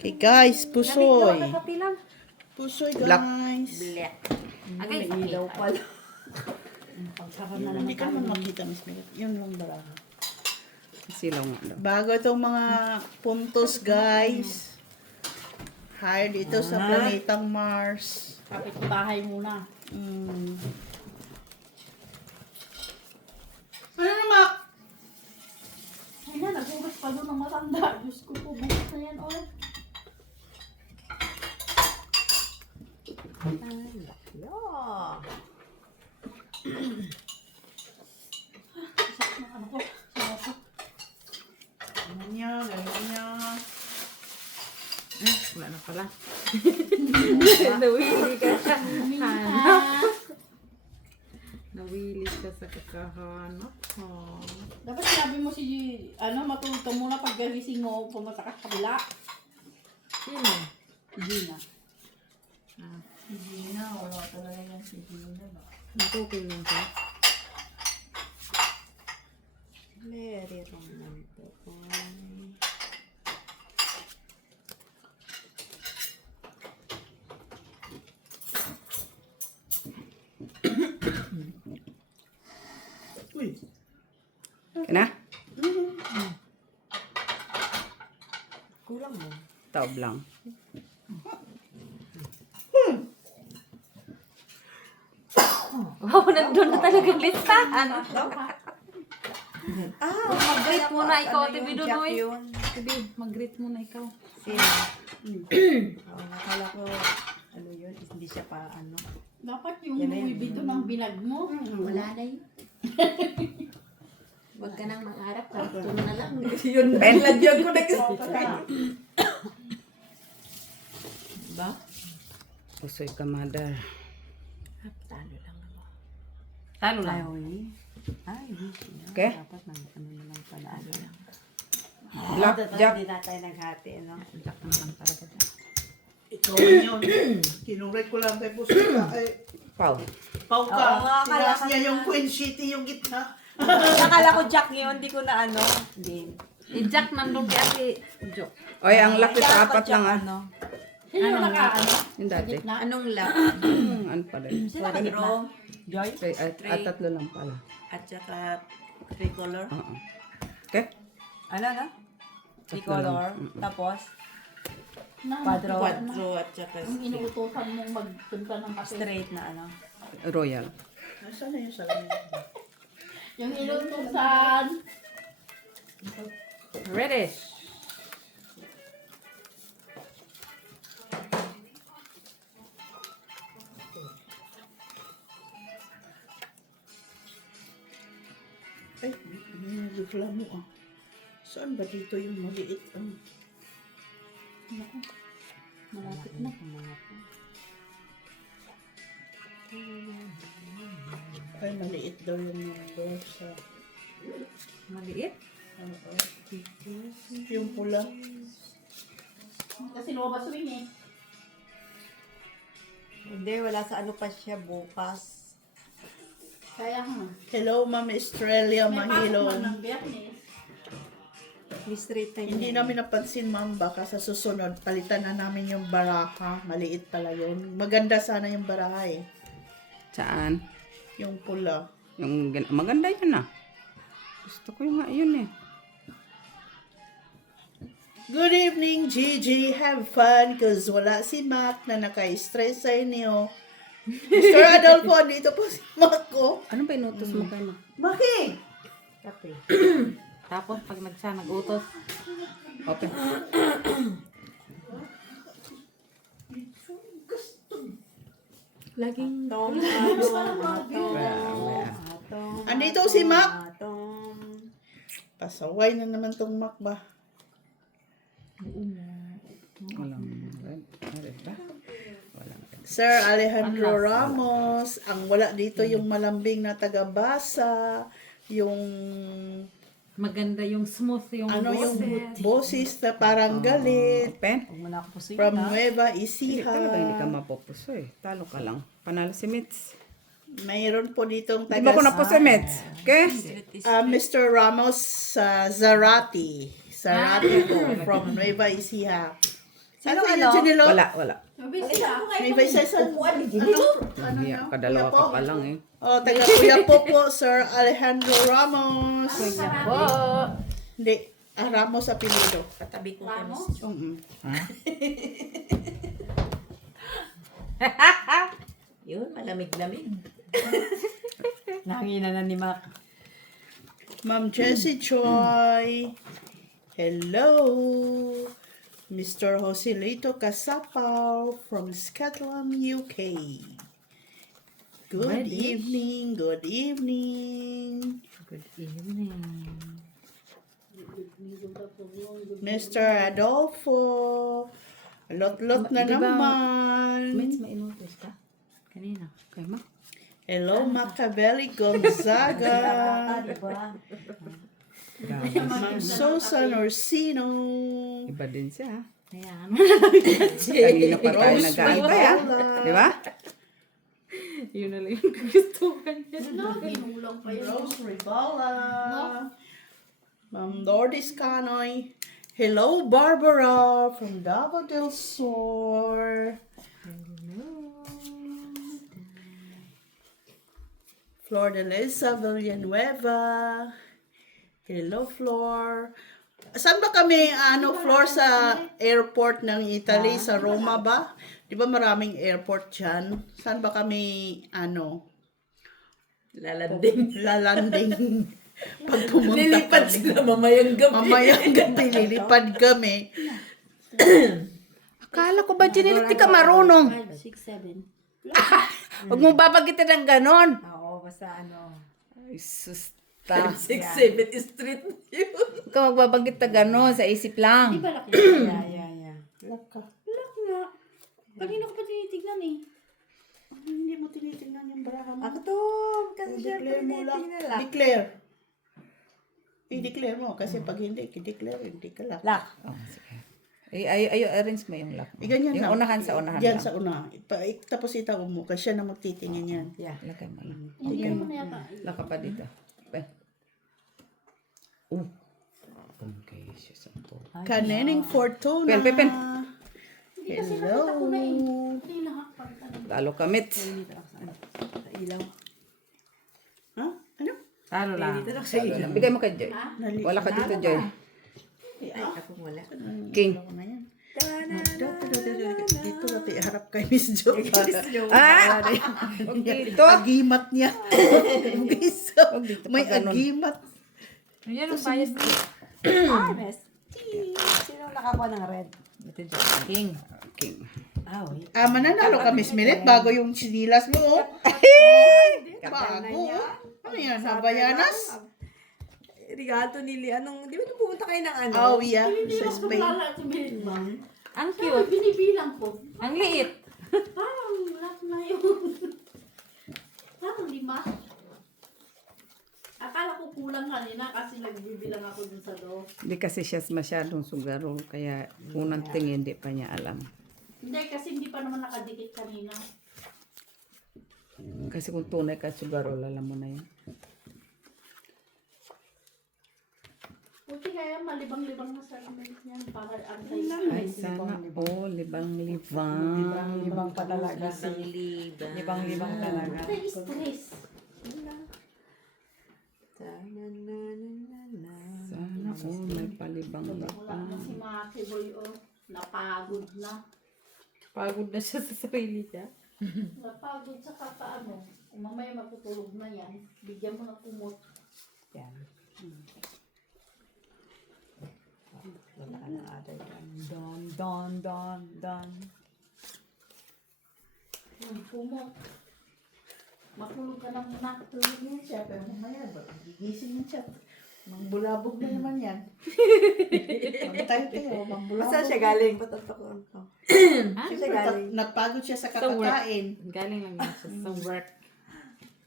Okay guys, pusoy. Nakapilang. Pusoy Black. guys. Black. Agay, Ilaw pala. Hindi ka naman makita, Miss Megat. Yun lang baraha. Silaw nga daw. Bago itong mga puntos guys. Hire dito sa planetang Mars. Kapit bahay muna. Ano naman? Ay na, naghugas pa doon ng matanda. Diyos ko po, bukas na yan, oy. Sakit ng ano ko. Sinasok. Ganyan niya, ganyan niya. Wala na pala. Nawili ka sa Nawili ka sa kakahanap. Oh. Dapat sinabi mo si, matulog ka muna pag gising mo, pumunta ka sa kabila. Sino? Si Gina. Si Gina, wala talaga yan si Gina ba? Nagkukil mo siya? Very wrong to. Uy. Okay na? Kulang mo. Taob lang. Wow, nandun na talaga listahan. Mag-greet muna ikaw, Tibi Dudoy. Tibi, mag-greet mo na ikaw. Sino? Nakala ko, yun, hindi siya pa, Dapat yung Louis Vuitton ng binag mo. Wala na yun. Huwag ka nang mangarap, karton na lang. Yun, lagyan ko na kasi. Ba? Pusoy ka, mother. Talo lang ako. Talo lang. Ay, Okay? dapat na lang pala. Lang. Black, Jack. Hindi na tayo naghati, Jack na lang talaga dyan. Ikaw yun. Kinuray ko lang kay Pusoy ka. Ay, Pau. pau ka. Oo nga, akala Tinas niya yung Queen City, yung gitna. Nakala ko Jack yun, hindi ko na Hindi. Jack nandun kaya si Jo. Oy, ang laki sa apat lang Sino yung Yung dati. Anong lock? Ano pala yun? Sino naka-draw? Joy? At tatlo lang pala. At saka tricolor? Oo. Okay? Ano na? Tricolor. Tapos? Quadro. Quadro at saka Ang inuutosan mong magpunta ng kape. straight na Royal. Nasaan na yung salamin? Yung inuutosan. Ready? Ay, may reklamo ah. Saan ba dito yung maliit ang... Malapit na. Ay, maliit daw yung number sa... Maliit? Oo. Yung pula. Kasi lumabas swing eh. Hindi, wala sa pa siya bukas. Kaya Hello, Ma'am Estrella may pasok Mahilo. man ng biyernes. May straight time. Hindi namin napansin, Ma'am. Baka sa susunod, palitan na namin yung baraha. Maliit pala yun. Maganda sana yung baraha eh. Saan? Yung pula. Yung maganda yun Gusto ko yung nga yun eh. Good evening, Gigi. Have fun cause wala si Mac na naka-stress sa inyo. Mr. Adolfo, dito po si Mac ko. Ano ba inutos mo kay Ma? Maki! Kape. Tapos pag nag-utos. Open. Laging Andito si Mac. Pasaway na naman tong Mac ba? Walang red ba? Walang red. Sir Alejandro Ramos. Ang wala dito yung malambing na taga-basa. Yung Maganda yung smooth yung yung boses na parang galit. Open. Huwag mo na ako pusuin From ha. Nueva Hindi Ecija. talaga hindi ka mapupuso eh. Talo ka lang. Panalo si Mitz. Mayroon po ditong Di ba ko taga napuso Mitz? Okay? Mr. Ramos Zarate po from Nueva Ecija. Sino Sino kayo, ano? Janilo? Wala. Sabi Ang sila. isa ko May ngayon. vice sa Upuan ni ano? Janilo. Ano Iya, na? kadalawa Kuya ka po? pa lang eh. Oh, taga Kuya po po, Sir Alejandro Ramos. Po. Hindi, Ramos apelido. Katabi ko Ramos? Yun, malamig-lamig. Nangina na ni Mac. Ma'am Jessie Choi. Hello. Mr. Joselito Casapaw from Scotland, UK. Good evening, good evening. Good evening. Mr. Adolfo. Lot-lot na Di ba, naman. Mets, may inutos ka? Kanina. Kay Ma? Hello, Machiavelli Gonzaga. Diba? Ma'am Susan Orsino. Iba din siya. ha? Ayan. Kanina pa tayo Rose nag-aantay ha. Rivala. Di ba? Yun na lang yung gusto ko niya. Ano? Ginulang pa yun. Rose Rivala. No? Ma'am Lourdes Canoy. Hello, Barbara from Davao del Sur. Flor de Lisa Villanueva. Hello, Flor. Saan ba kami, Flor, sa airport ng Italy, sa Roma ba? Di ba maraming airport dyan? Saan ba kami, Lalanding. lalanding pag pumunta Lilipad kami? sila mamayang gabi. Mamayang gabi, lilipad kami. Akala ko ba, Janelle, di ka marunong? 5, 6, 7. Huwag mo babagitin ng ganon. Oo, basta ano. Ay, sus. 6-7 street yun. Huwag ka magbabanggit na ganon, sa isip Di lang. ba laki? Yeah. Laka. Lock nga. Kanina ko pa tinitignan eh. Hindi mo tinitingnan yung baraha mo. Ako to, kasi syempre Declare mo lang. tinitingnan lang. Declare. I-declare mo. Kasi pag hindi, i-declare, hindi ka lock. Lock. Oh, sige. Ay, arrange mo yung lock mo. Ganyan Yung lang. unahan sa unahan Diyan lang. sa una. Tapos itago mo. Kasi siya na magtitingin yan. Yeah. Lagay mo lang. Hindi mo na yata. Laka pa dito. Okay, siya sa to. Kanening Fortuna. Pen, pen, pen. Hindi kasi Hello. nakita ko na eh. Hindi lahat pag ano. Talo kamit. Sa ilaw. Ha? Ano? Talo lang. Dito lang sa ilaw. Bigay mo kay Joy. Nali- Wala ka dito, Joy. Ay, ako wala. King. Ako na yan. Dito natin harap kay Miss Jo. Ah! Huwag dito. Agimat niya. Bisa. Huwag dito pa May ganun. agimat. Yan ang bias ko. Ah, best. Sino nakakuha ng red? Ito dyan. King. King. Ah, wait. Mananalo ka, Miss Milet, bago yung sinilas mo. Oh. Bago. Ano yan? Habayanas? Regalo ni Lia. Di ba nung pumunta kayo ng ano? Oh, yeah. Hindi Sa ko Spain. kilala si Bill ba? Ang Sabi, binibilang ko. Ang liit. Parang lahat na yun. Parang 5. Akala ko kulang kanina kasi nagbibilang ako dun sa do. Hindi kasi siya masyadong sugaro, kaya unang tingin hindi pa niya alam. Hindi, kasi hindi pa naman nakadikit kanina. Kasi kung tunay ka sugaro, alam mo na yan. Buti kaya malibang-libang na sa amin niyan para antay. Ay, sana. Oh, libang-libang. Libang pa talaga si... Libang talaga. Antay stress. Sana, oh, may palibang-libang. Wala na si Maki Boy, oh. Napagod na. Pagod na siya sa sarili niya. Napagod sa kakaano. Kung mamaya magtutulog na yan, bigyan mo ng kumot. Yan. Wala na other than don. Kumot. Makulog ka na muna. Tulog niya siya, pero mamaya, gigising niya siya. Mangbulabog na naman yan. Magtayo tayo, mangbulabog. Saan siya galing? Patatakon ko. Siyempre, nagpagod siya sa kakakain. Galing lang yun sa work.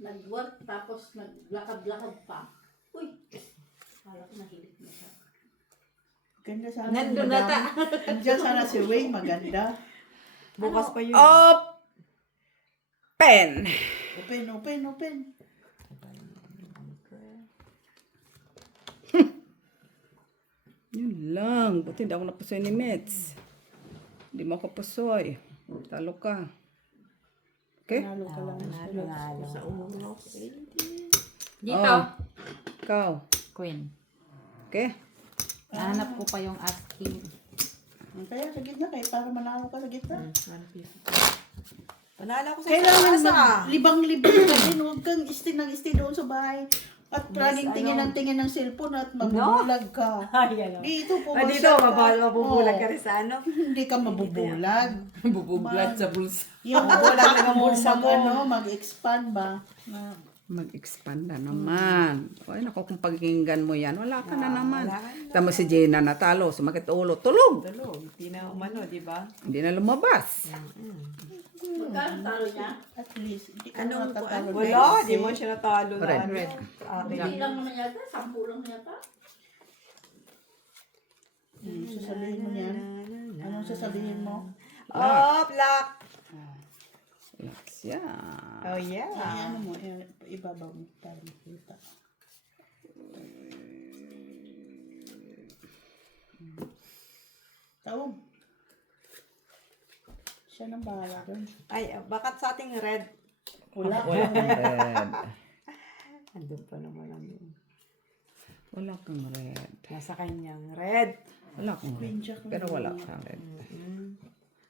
Nag-work tapos naglakad-lakad pa. Uy! Kala ko nahilig na siya. Ganda sana. Nandun na ta. Andiyan sana si Wayne, maganda. Bukas pa yun. Open! Open. Yun lang. Buti hindi ako napusoy ni Mets. Di mo ko pusoy. Talo ka. Okay? Panalo ka lang. Nanalo. Sa ulo. Dito. Oh. Ikaw. Queen. Okay? Hanap ko pa yung asking. Kaya sa gitna kayo, para manalo ka sa gitna. Panalo ko sa Kailangan asa. libang-libang ka din. Huwag kang isti ng isti doon sa bahay. At laging tingin ng cellphone at mabubulag ka. Ay, ano. Dito po Dito, mabubulag ka rin sa ano. Hindi ka mabubulag. Bubuglat sa bulsa. Yung Mabubulag lang ang bulsa mo. mag-expand ba? Na, Mag-expand na naman. Ay, naku, kung pagkinggan mo yan, wala ka na naman. wala ka na. Tama si Jenna natalo, sumakit ulo, tulog. Tulog. Hindi na umano, di ba? Hindi na lumabas. Magkano talo niya? at least, hindi ka Anong matatalo. wala, di mo siya natalo na. Red, ano. red. Hindi lang naman yata. 10 lang yata. Sasabihin mo yan? Anong sasabihin mo? Oh, black. Relax yan. Oh, yeah. Ay, ano mo, ibabaw mo para makita. Tawag. Siya nang bahala doon. Ay, bakat sa ating red. Wala. Red. Andun pa naman ang Wala kang red. nasa kanyang red. Wala kang red. Queen Jack lang. Pero wala kang red.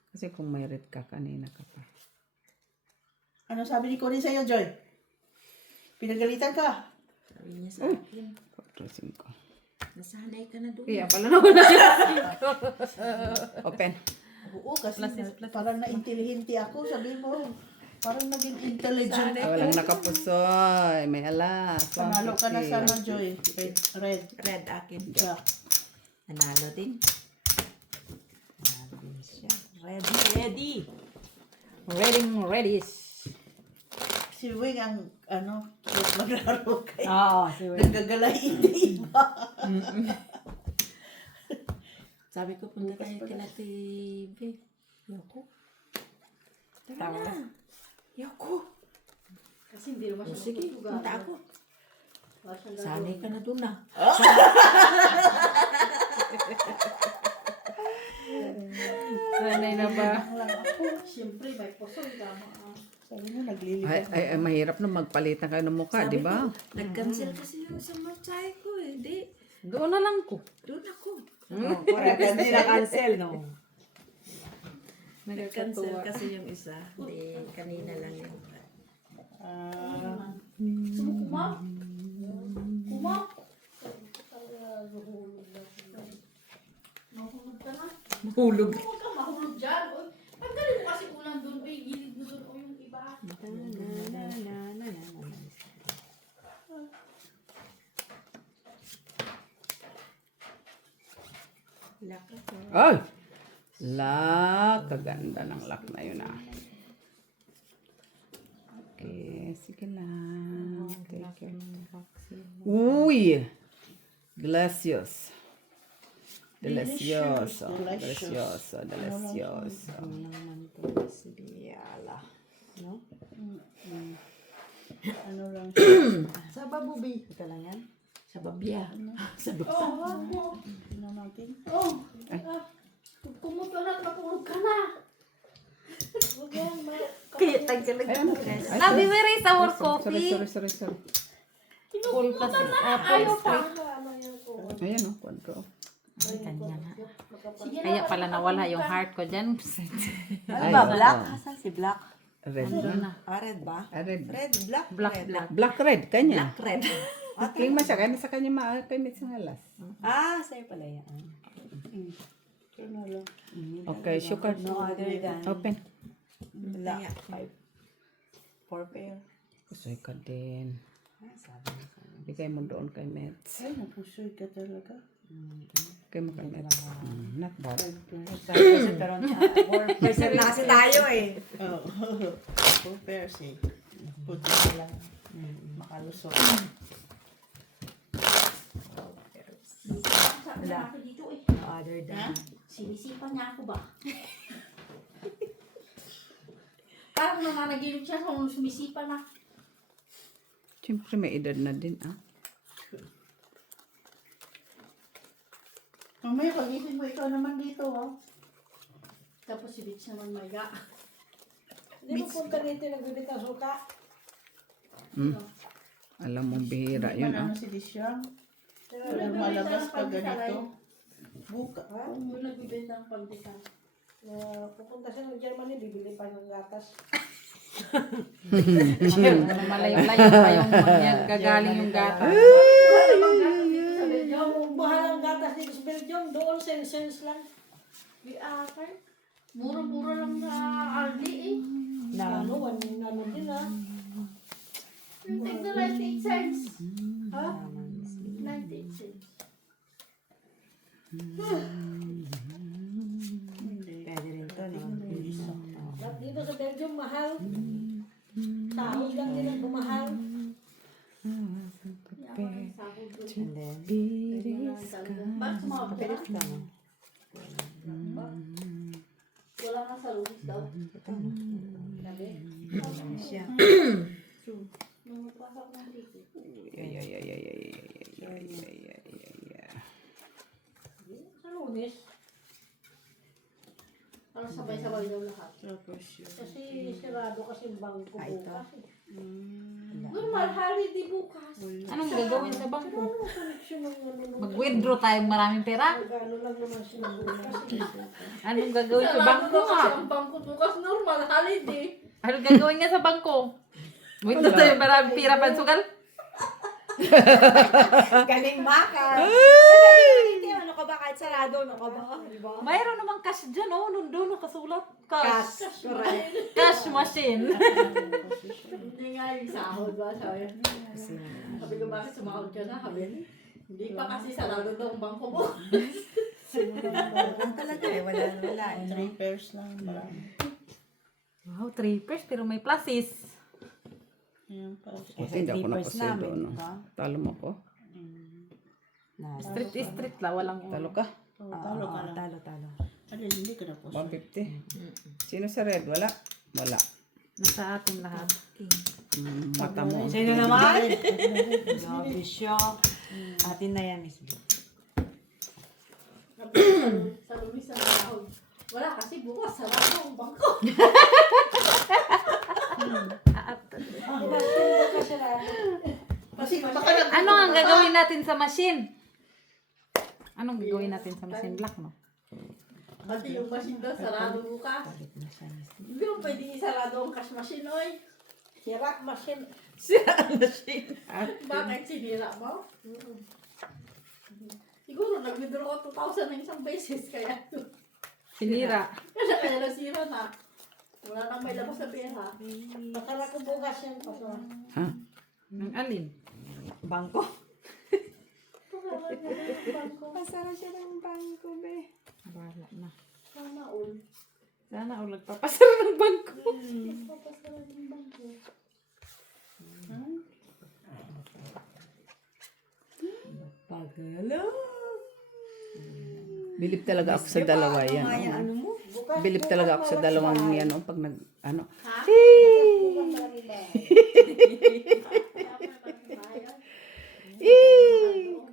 Kasi kung may red ka, kanina ka pa. Ano sabi ni Cory sa'yo, Joy? Pinagalitan ka? Sabi niya sa akin. 4, 5. Nasanay ka na doon. Kaya pala nawala. Open. Oo, kasi parang na-intelihente ako. Sabi mo, parang naging intelligent ako. Walang nakapusoy. May alas. Panalo ka na 150. sana, Joy. Red. Red akin. Jack. Nanalo din. Nanalo din siya. Ready, ready. Ready. Si Wing ang, cute maglaro kayo. Oo, si Wing. Nagagalay hindi iba. Sabi ko, punta tayo kila TV. Yoko. Tama na. Yoko. Kasi hindi naman siya Sige, matutugala. punta ako. Wala siyang Sanay ka na doon na. Sanay na ba? Lang ako. Siyempre, may pusoy. Tama. Sabi mo, naglilibot. Ay, mahirap na magpalit na kayo ng mukha, di ba? Nag-cancel kasi yung sa matay ko. Hindi. Doon na lang ko. Doon ako. Correct. Hindi na-cancel, no? Nag-cancel kasi yung isa. Hindi, kanina lang yung... Sumukumaw? Kumaw? Mahulog ka na. Mahulog. Huwag kang mahulog dyan. Uy, pagkalin mo kasi ulan doon. Uy, gilid mo doon. Uy, yung iba. Ay! Lock. Kaganda ng lock na yun ah. Okay, sige lang. Take care. Uy! Delicious. Delicioso. Delicioso. Delicioso. naman to si Diala. No? Ano lang. Sa babubi. Ito lang yan. Sa babya. Sa Ano natin? Oh, kumuto na, matulog ka na. Huwag yan, Kaya tagkalag. Sabi mo rin sa our Sorry. Full kasi. ayaw pa. Ayan o, kwadro. Kanya nga. Sige Kaya na, pala nawala yung heart ko dyan. Ano Ay, ba, oo. black? Asan si black? Red Andun na. na. Red ba? Red. Red, black. Black, red, kanya. Red. King masya, kaya sa kanya maakimit sa alas. Sa'yo pala yan. Ano lang. Okay, sugar. No other than Open. black. 4 pair. Kusoy ka din. Sabi mo. Bigay mo doon kay Mets. Ay, napusoy ka talaga. Kay mo kay Mets. Not bad. Pero 4% na kasi tayo eh. Oo. Full pairs eh. Puti na lang. Makalusot. sabi na ako dito eh. No other than. Sinisipan niya ako ba? Parang nananaginip siya kung sumisipan na. Siyempre may edad na din ah. Mamaya, pag-isip mo, ikaw naman dito, oh. Tapos si Bitch naman maga. Hindi mo punta dito nagbibit ng suka. Alam mong bihira yun, ah. Ano si Disyang? Pero malabas pa ganito. Buka. Yung nagbibenta ng pagdikal. Pupunta siya ng Germany, bibili pa ng gatas. Malayo-layo pa yung mga gagaling yung gata. Mahal ang gatas dito sa Belgium, doon cents lang. Di akar. Mura-mura lang sa Aldi eh. Nano, nano din ah. Yung tigna 98 cents. Ha? 98 cents. Pwede rin to, no? Dito sa Belgium, mahal. Sahod lang din ang bumahal. And then, Bakit sumabot ka? Wala nga sa lumis daw. Siya. Nung pasok ng ticket. Sa Lunes. Parang sabay-sabay daw lahat. Tapos yun. Kasi sirado kasi yung bangko bukas. Normal, holiday bukas. Anong gagawin sa bangko? Ano connection ng ano? Mag-withdraw tayong maraming pera? Ano lang naman sila bukas. Anong gagawin sa Sarado bangko daw nga? kasi ang bangko bukas. Normal, holiday. Anong gagawin nga sa bangko? Withdraw tayong maraming pera pansugal? Galing baka. Ano ka ba kahit sarado? Ano ka ba? Diba? Mayroon namang cash dyan, oh. Nandun, nakasulat. Cash. Cash. Correct. Cash machine. Hindi nga yung sahod ba? Sabi ko, bakit sumahod ka na? Sabi, hindi pa kasi sarado daw ang bangko mo. Talaga eh. Wala. 3 pairs lang. Marami. Wow, 3 pairs pero may pluses. Ayan pa. hindi ako napasedo, no? Talo mo ko? Street lang, walang Talo ka? Talo ka lang. Talo. Alin, hindi ka na po. 150. Sino sa red? Wala? Wala. nasa atin lahat. Mata mo. Sino naman? Grabe siya. Atin na yan, Miss B. Sa lumis na sahod. Wala kasi bukas sarado ang bangko. Kasi baka Ano ang gagawin natin sa machine? Anong gagawin natin sa machine? Black, no? Pati yung machine daw sarado bukas. Hindi mo pwedeng isarado ang cash machine, oy. Sirak machine. Bakit sinira mo? Siguro nag-withdraw ko 2,000 ng isang beses kaya Sinira. kaya nasira na. Wala nang may labas na pera. Masarap ko bukas yan. Pasok. Ha? Ang alin? Bangko. Masarap siya ng bangko, be. Wala na. Sana all. Sana o nagpapasara ng bangko. Papasara ng bangko. Pagalo. Bilib talaga ako sa dalawa yan. Ano mo? Bukas. Bilib talaga ako sa dalawang yan. Pag nag, ano. Ha?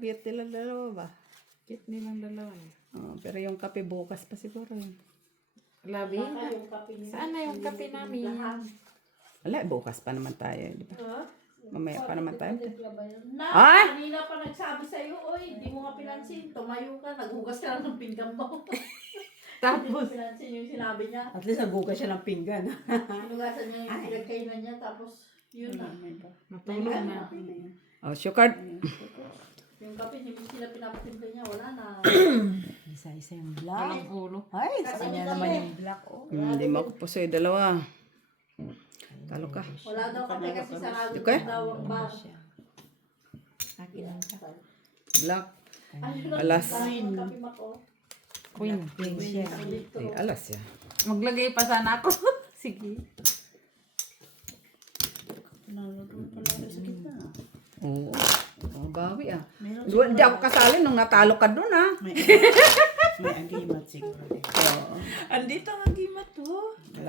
Cute nila dalawa ba? Cute nilang dalawa. Oh, pero yung kape bukas pa siguro yun. Labi? Baka yung kape niya. Saan na yung kape namin? Wala, bukas pa naman tayo, di ba? Mamaya pa naman tayo. Na, Ay! kanina pa nagsabi sa'yo, oy, hindi mo nga pinansin. Tumayo ka, naghugas ka lang ng pinggan mo. Hindi mo Tapos, pinansin yung sinabi niya. At least nagugas siya ng pinggan. Hinugasan niya yung pinagkainan niya, tapos yun na. matulog na. Oh, sugar. Yung kape, hindi mo sila pinapatimpla niya, wala na. Isa-isa yung black. Walang ulo. Ay, Kasi sa kanya may naman kape. yung black. Oh. Hindi mo ako pusoy dalawa. Talo ka. Wala daw kape kasi sarado Okay. daw ang bar. Akin lang ka. Black. Ayun na, Alas. ang kape mako. Queen. Siya. Ay, alas ya. Maglagay pa sana ako. Sige. Nalagay pala sa gitna. Oo. Oh, bawi ah. Meron Di ako kasali nung natalo ka dun ah. May agimat siguro. Andito ang agimat to.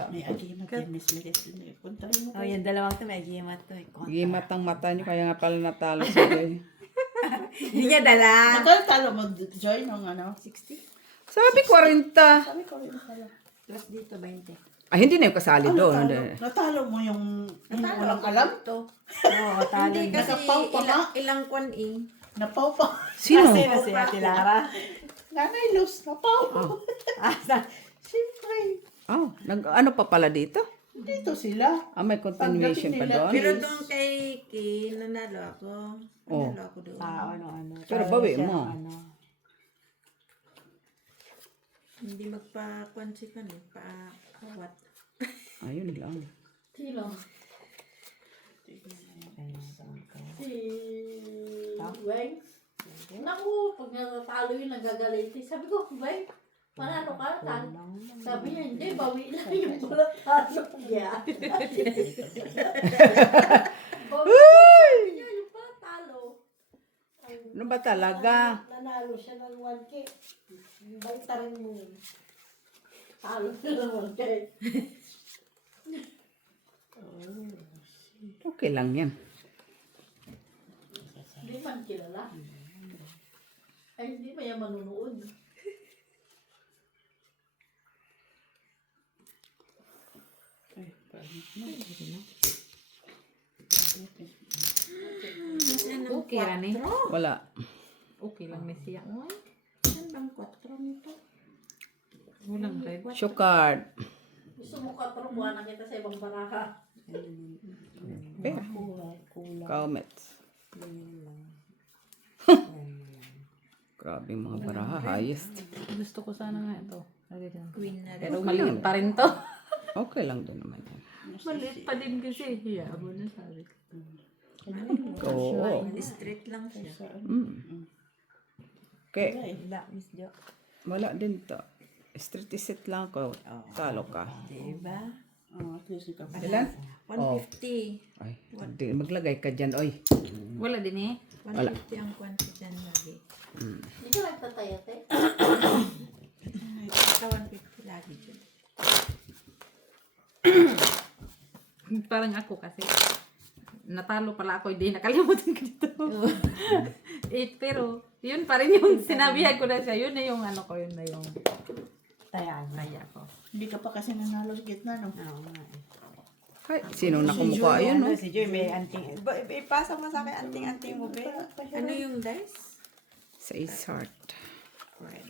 May agimat yan, Miss Melis. Puntahin mo. Oh, yung dalawang to may agimat to. Gimat ang mata niyo kaya nga pala natalo siya. Hindi niya dala. Magkano talo mag-join ng ano? 60. Sabi 40. Sabi ko rin pala. Plus dito, 20. Hindi na yung kasali doon. Natalo mo yung walang alam? Oo, talo. Hindi kasi Nakapaw pa nga. ilang kwan eh. Napaw pa. Sino? Sino si Ate Lara? Nanay Luz, napaw. Siyempre. Oh, ano pa pala dito? Dito sila. May continuation pa Pagdating nila doon. Pero doon kay nanalo ako. Oh. Nanalo ako doon. Ano. Pero Talo bawi siya, mo. Ano. Hindi magpa-kwan si kan eh. Pa-awat. Ayun lang. Sino? Si Weng. Naku, pag natatalo yun, nagagalit. Sabi ko, Weng, manalo ka? Sabi niya, hindi, bawi lang yung pala talo. Yeah. Bawi niya yung pala talo. Ano ba talaga? Nanalo siya ng 1K. Baita rin mo yun. Talo na naman kayo. Okay lang yan. Hindi man kilala. Ay, hindi pa yan manunood. Okay lang eh. Wala. Okay lang may siya. Uy, Yan bang 4 nito? walang red. Show card. Gusto mo katrubuan na kita sa ibang baraka. Pera. Comments. Grabe mga baraha. Highest. Gusto ko sana nga ito. Lagi dyan. Queen na rin. Pero maliit pa rin to. Okay lang din naman yan. Maliit pa din kasi. Hiya mo na sabi ko. Oo. Straight lang siya. Okay. Wala, Miss Jo. Wala din to. Street set lang ko. Talo ka. Diba? At least ikaw. Ilan? 150. Ay, hindi, maglagay ka dyan, oy. Wala din eh. 150 ang kwan ko dyan lagi. Hindi ka nagtatayate? Ika 150 lagi dyan. Parang ako kasi. Natalo pala ako, hindi nakalimutan ko dito. Pero, yun pa rin yung sinabihan ko na siya. Yun na yung ano ko, yun na yung Tayaan. kaya ko. Hindi ka pa kasi nanalo sa gitna, no? Oo nga eh. Ay, sino nakumukha yun, no? Si Joy may anting. Ipasa mo sa akin anting-anting mo, be. Ano yung dice? Sa heart. Red.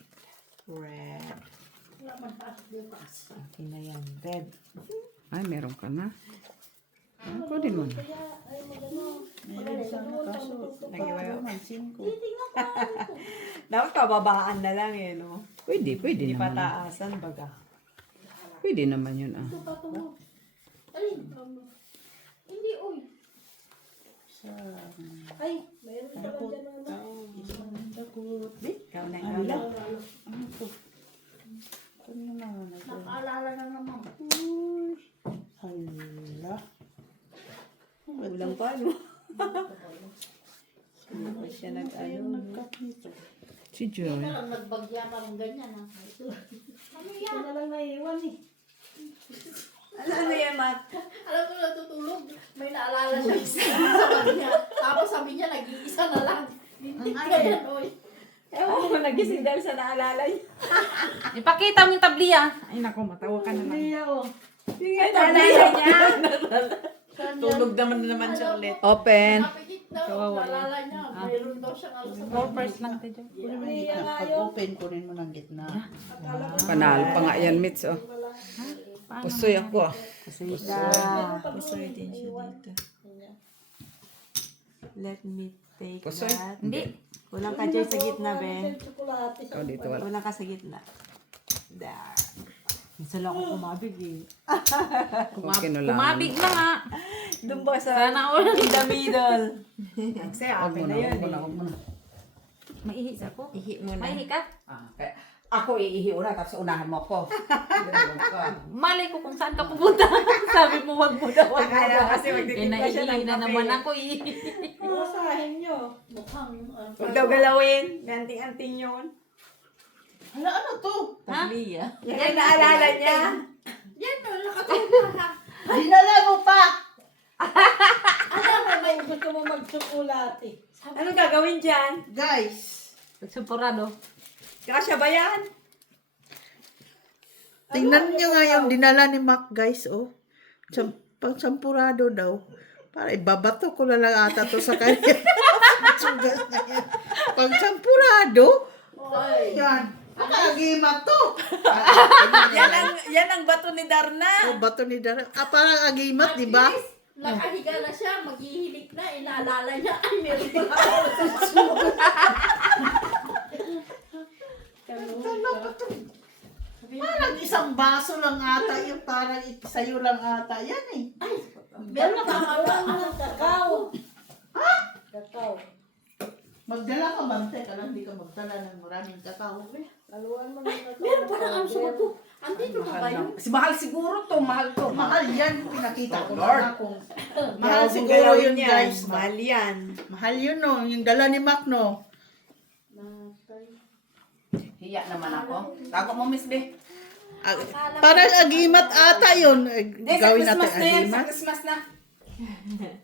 Red. Wala man taas bukas. Okay na yan. Red. Ay, meron ka na. Kunin mo na. Meron sana kaso. Nag-iwayo. Mansin ko. Dapat pababaan na lang eh, no? Pwede Hindi naman. pataasan, baga. Pwede naman yun, ah. Ito pa ito mo. Ay, hindi, uy. Ay, mayroon pala dyan ano. Isang dakot. Ikaw na Ala. ikaw. Ano to? Ano naman? Nakaalala na naman. Uy. Hala. Kulang pa, no? Ano pa siya Ano nag-ano? nag-cut nito? Si Joy. Ito lang nagbagya parang ganyan ah. Ito. Ano yan? na lang naiwan eh. Ano yan, Matt? Alam mo natutulog, may naalala siya sa kanya. Tapos sabi niya, nag-iisa na lang. Hindi ka yan, oy. Ewan mo, nagising dahil sa naalala niya. Ipakita mo yung tabliya. Ay nako, matawa ka naman. Yung nga naalala niya. Tulog naman siya ulit. Open. Napikit daw, naalala niya. Mayroon daw siyang alas sa Four first lang tayo. Pag-open, kunin mo ng gitna. Panalo pa nga yan, Mitz, oh. Pusoy ako, ah. Pusoy din siya dito. Let me take Pusoy? that. Hindi. Kulang ka dyan sa gitna, Ben. Oh, dito wala. Kulang ka sa gitna. There. Minsan lang ako kumabig eh. Okay na lang. Kumabig na nga. Doon ba sa Sana all. in the middle? Kasi Huwag akin mo na na, yan huwag mo na, eh. huwag mo na. Maihi ako. Ihi mo na. Maihi ka? Ako iihi una, tapos unahan mo ako. Malay ko kung saan ka pupunta. Sabi mo, wag mo daw. Wag mo Akala daw. kasi magtitimpla siya ng Naihi na kape. naman ako eh. Iwasahin nyo. mukhang... Huwag daw galawin. Ganting-anting yun. Hala, ano to? Tabliya. Yan ang naalala niya. Yan, nakatulog na. Dinala mo pa! Alam mo, may gusto mo magtsukulati. Anong gagawin dyan? Guys, Sumpurado. Kasya ba yan? Tingnan nyo nga yung dinala ni Mac, guys, oh. Pang champurado daw. Para ibabato ko na lang ata to sa kanya. Sugat na yan. Pang champurado? Oy. Yan. Agimat to. Yan ang bato ni Darna. Oh, bato ni Dara. Parang agimat, di ba? Nakahiga na siya, maghihilik na, inaalala niya, ay, meron pala ako sa masuha. Parang isang baso lang ata yun. Parang sa'yo lang ata yan eh. Meron na kakaroon ng kakao. Ha? Kakao. Magdala ka, Mante. Kala hindi ka magdala ng maraming kakao. Haluan mo ng kakao. Meron pa lang ang sagot ko. Andito na ba yun? Mahal siguro to, mahal to. Mahal yan. Pinakita ko Lord. na kung mahal Huwag siguro galawin yun, yan. guys. Mahal yan. Mahal yun, no. Yung dala ni Mac, no. Hiya naman ako. Tago mo, Miss B. Parang agimat ata yun. Hindi, sa Gawin natin Christmas na yan. Sa agimat. Christmas na.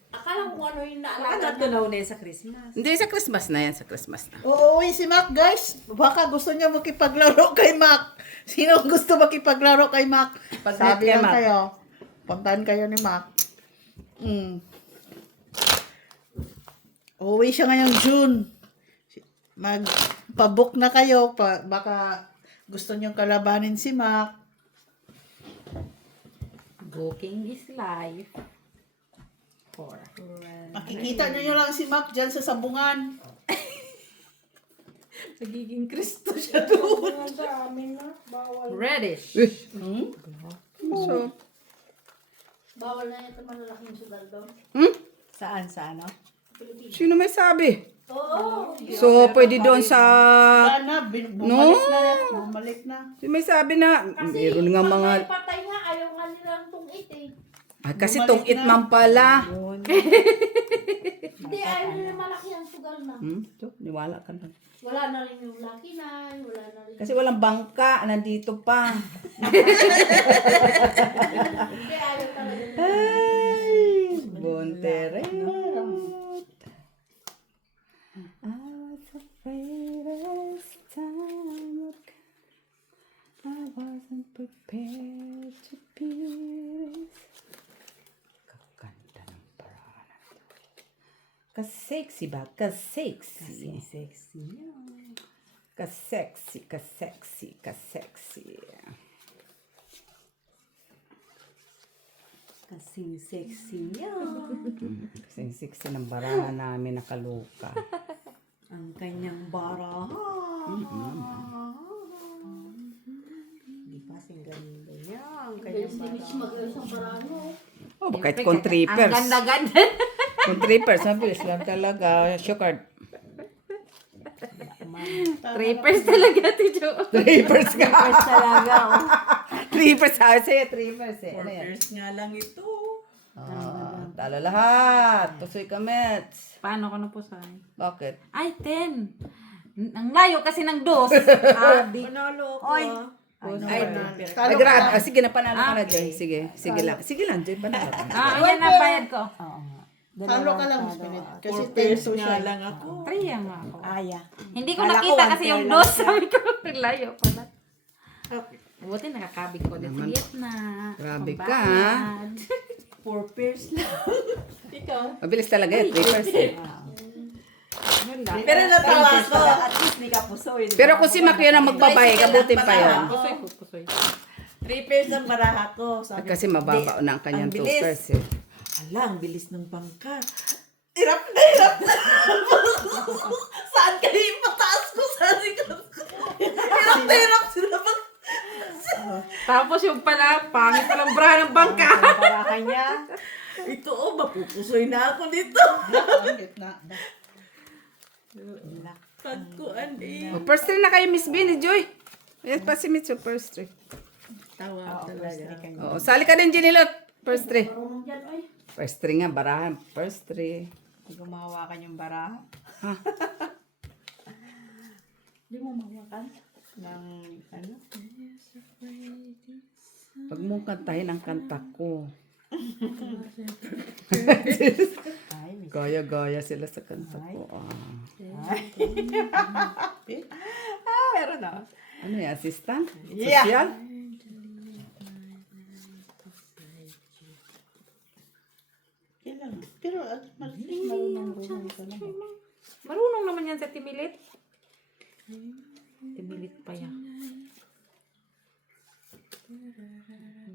Akala ko ano yung Baka naalala niya. natunaw na yan sa Christmas. Hindi, sa Christmas na yan. Sa Christmas na. Oo, si Mac, guys. Baka gusto niya makipaglaro kay Mac. Sino gusto makipaglaro kay Mac? Pag-meet Sabi kay lang Mac. kayo. Puntahan kayo ni Mac. Uuwi siya ngayong June. Magpabook na kayo. Baka gusto niyong kalabanin si Mac. Booking is life. Makikita niyo lang si Mac dyan sa sabungan. Nagiging Kristo siya doon. Ang dami na. Bawal. Reddish. So, Bawal na ito malalaking sugal doon. Saan? Sa ano? sino may sabi? Oo. So, pwede doon sa... Wala na. Bumalik na. Bumalik na. Sino may sabi na... Kasi Meron nga pag mga... may patay nga, ayaw nga nilang tungit eh. Ay, kasi tong itman pala. Hindi, ayaw nila malaki ang sugal na. So, niwala ka lang. Wala na rin yung laki na, wala na rin. Kasi walang bangka, nandito pa. Hindi, ayaw talaga nila. Ay, Bonteret. I was afraid as time would come. I wasn't prepared to be this. Kaganda ng paraan. Kasexy ba? Kasexy. Sexy yan. Kasexy, kasexy, kasexy. Kasing sexy yan. Kasing sexy ng barahan namin nakaluka. Ang kanyang baraha. Di ba sing ganda niya? Ang kanyang Bilis mag-ayos ang parano. Oh, kahit kung trippers. Ang ganda-ganda. Kung trippers, mabilis lang talaga. Sugar. Trippers talaga, Tijo. Trippers ka. baraha talaga. Oh. Trippers. Sabi sa'yo, trippers eh. Ano yan? Years nga lang ito. Talo lahat. Tusoy ka, Mets. Paano ko na po sa'yo? Bakit? Ay, 10. Ang layo kasi ng 2. Panalo ko. Oy. Ay, grad. Sige na, panalo ka na, Joy. Sige. Sige lang. Sige lang, Joy. Panalo ka. Ayan na, bayad ko. Talo ka lang, Spirit. Kasi 10 Years to nga siya. lang ako. 3 yan nga ako. Aya. Hindi ko Kala ko nakita one kasi pair yung lang 2. Sabi ko, layo pala. Okay. Buti nakakabig ko ulit. Liit na. Grabe ka, Pambayad. 4 pairs lang. Ikaw. Mabilis talaga eh. Trippers eh. Pero natawa ko. At least di ka pusoy. Pero kung si Mac yun ang magbabayay, kabuti pa yun. Pusoy ko, pusoy. 3 pairs ang baraha ko. Sabi Kasi ko, mababa "Di, na ang kanyang ang bilis." 2 pairs eh. Hala, ang bilis ng bangka. Hirap na, hirap na. Saan kayo ipataas ko? Sabi ko. Hirap na, hirap sila mag... Tapos yung pala, pangit palang bra ng bangka. Para kanya. Ito, oh, mapupusoy na ako dito. Laktad ko, Andy. O, first 3 na kayo, Miss B ni Joy. Ayan pa si Mitch, o, first 3. Tawa talaga. Oo, sali ka din, Ginilot. First 3. Marunong dyan, oy. First 3 nga, barahan. First 3. Hindi ko mahawakan yung baraha. Di mo mawakan. Ng, ano? Pag mong kantahin ang kanta ko. Ay, may Gaya-gaya sila sa kanta ko. meron na. Ano yan, assistant? Yeah. Social? yan sa Timilit? Timilit pa yan.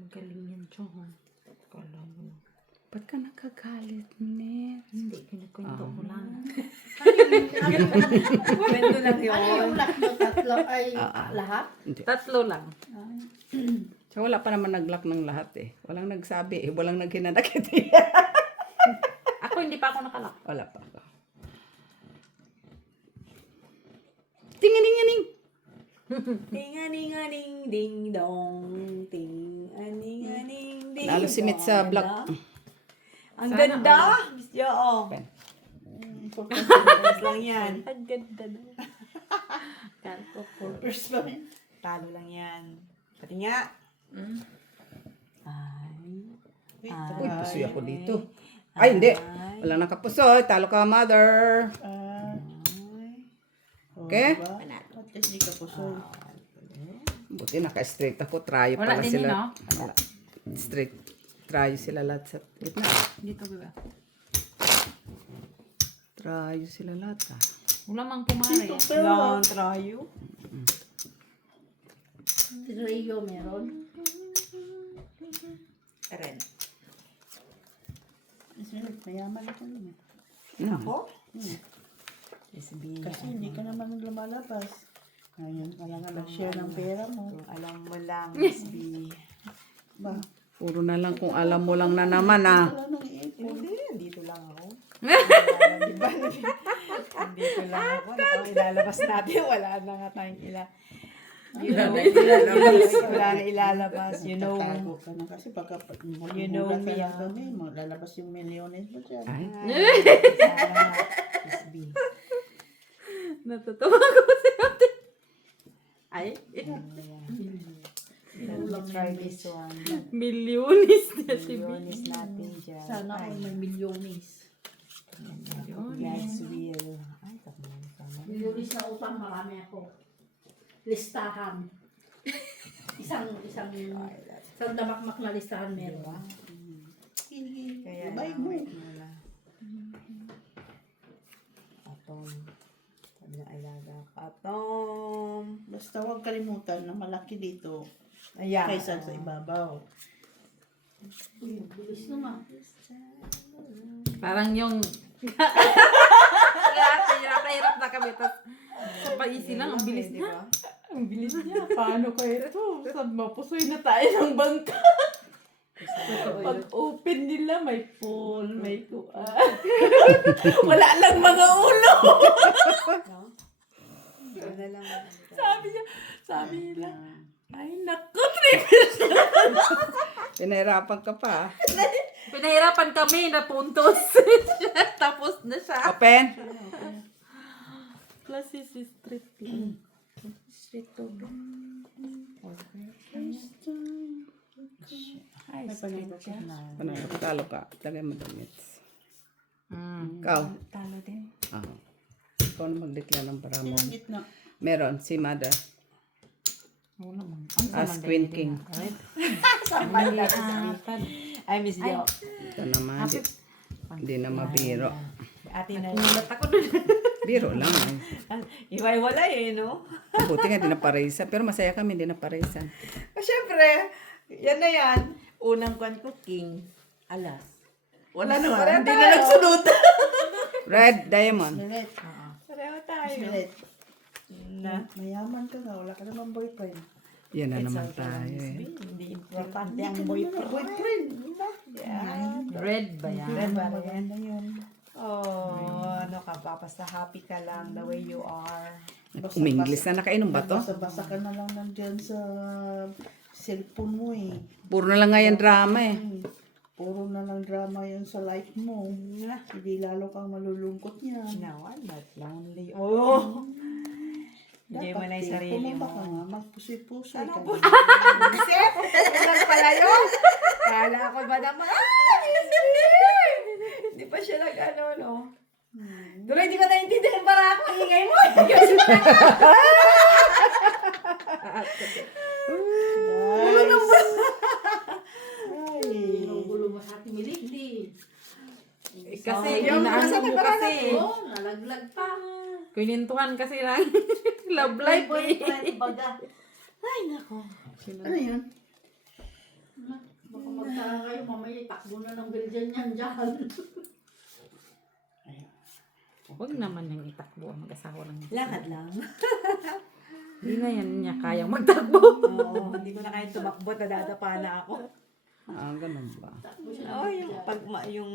Magaling yan, John. Kala mo. Ba't ka nakagalit, Net? Hindi, kinikwento ko lang. Kwento lang yun. Ano yung lock mo? Tatlo ay lahat? Tatlo lang. So, wala pa naman nag-lock ng lahat eh. Walang nagsabi eh. Walang naghinanakit Ako, hindi pa ako nakalak. Wala pa. Tingining-ining! Ting-aning-aning, ding-dong. Ting-aning-aning, ding-dong. Lalo si Mit sa vlog. Ang ganda! Gusto nyo, oh. Pen. Purpose lang yan. Ang ganda na. Kanto po. First pa rin. Talo lang yan. Pati nga. Ay. Uy, pusoy ako dito. Ay, hindi. Walang nakapusoy. Talo ka, mother. Okay? Diba? At least di ka pusoy. Buti naka-straight ako. Tryo Wala pala din sila. yun, no? Wala. Straight. Tryo sila lahat sa gitna. Dito ba? Tryo sila lahat. Wala mang pumari. Long trayo. Trio meron. Ren. Mayaman ako nun eh. Ako? Sabihin niya. Kasi hindi ka naman lumalabas. Ngayon ka lang nag-share ng pera mo. Kung alam mo lang, Miss B. Ba? Puro na lang kung alam mo lang na naman ah. Wala nang ipon. Hindi, dito lang ako. Diba? Dito lang ako. Kung ilalabas natin, wala na nga tayong wala na ilalabas. You know. Tatago ka na kasi pagka You know magbubuga ka me, lang kami, lalabas yung milyones mo dyan. Ay. Sana nga, Miss B. Natutuwa ko si ate. Ay, Let's try this one. milyonis na si Milyones natin dyan. Sana ako may milyones. God's will. Ay, sama. Milyones na upang marami ako. Listahan. Isang damakmak na listahan meron. Kaya Bye mo. muna. Atom. Sabi ng alaga. Atom. Basta huwag kalimutan na malaki dito Ayan. kaysa sa ibabaw. Uy, bilis naman. Parang yung... Hirap na kami. Tapos sa paisi lang, ang bilis niya. Ang bilis niya. Paano kaya ito? Mapusoy na tayo ng bangka. Pag open nila, may pool, may kuan. Wala lang mga ulo. Wala lang. Sabi nila, ay naku, Pinahirapan ka pa. pinahirapan kami na puntos. Tapos na siya. Open. Plus is street lang. Street to be. May panalo ka. Panalo, talo ka. Tagay mo damit. Ikaw. Talo din. Ah. Ikaw na mag-declare ng para mo. Yung gitna. Meron, si Mother. Oo naman. As Queen King. Ay, Miss Jo. Ito naman. Hindi na mabiro. Ate na. Nagulat ako dun. Biro lang. Iway-wala no? Buti nga, di na parisa. Pero masaya kami, di na parisa. Siyempre, yan na yan. Unang kwan ko, King. Alas. Wala na pala. Hindi na nagsunod. Red Diamond. Milet. Pareho tayo. Milet. Na. Mayaman ka nga. Wala ka naman boyfriend. Yan na naman tayo eh. Hindi importante ang Boyfriend. boyfriend. Boyfriend. Yeah. Red ba yan? Red ba rin? Maganda yun. Oh, ano ka pa? Basta happy ka lang the way you are. Uminglis na nakainom ba to? Basa-basa ka na lang nandyan sa cellphone mo eh. Puro na lang nga yan drama eh. Puro na lang drama yun sa life mo. Hindi lalo kang malulungkot niyan. Now, I'm not lonely. Oh! Hindi mo na yung sarili Pumaba ka mo. nga, magpusoy-pusoy ka. Ano po? Isip! Ano pala yun? Kala ko ba naman? Hindi pa siya ano, no? Tuloy, hindi ko naiintindihan para ako. Ingay mo. Ay. Ang gulo mo sa ating milindi. Kasi yung inaano nasa mo nakaraan kasi. Oo, nalaglag pa. Kinintuhan kasi ng love life eh. Boyfriend, baga. Ay, nako. Ano yun? Baka magtaka kayo, mamaya takbo na ng Belgian yan dyan. Huwag naman yung itakbo ang mag-asawa lang. Lakad lang. Hindi na yan niya kayang magtakbo. Oo, hindi ko na kaya tumakbo, nadadapa na ako. Ah, ganun ba? Takbo siya Oo, yung pag yung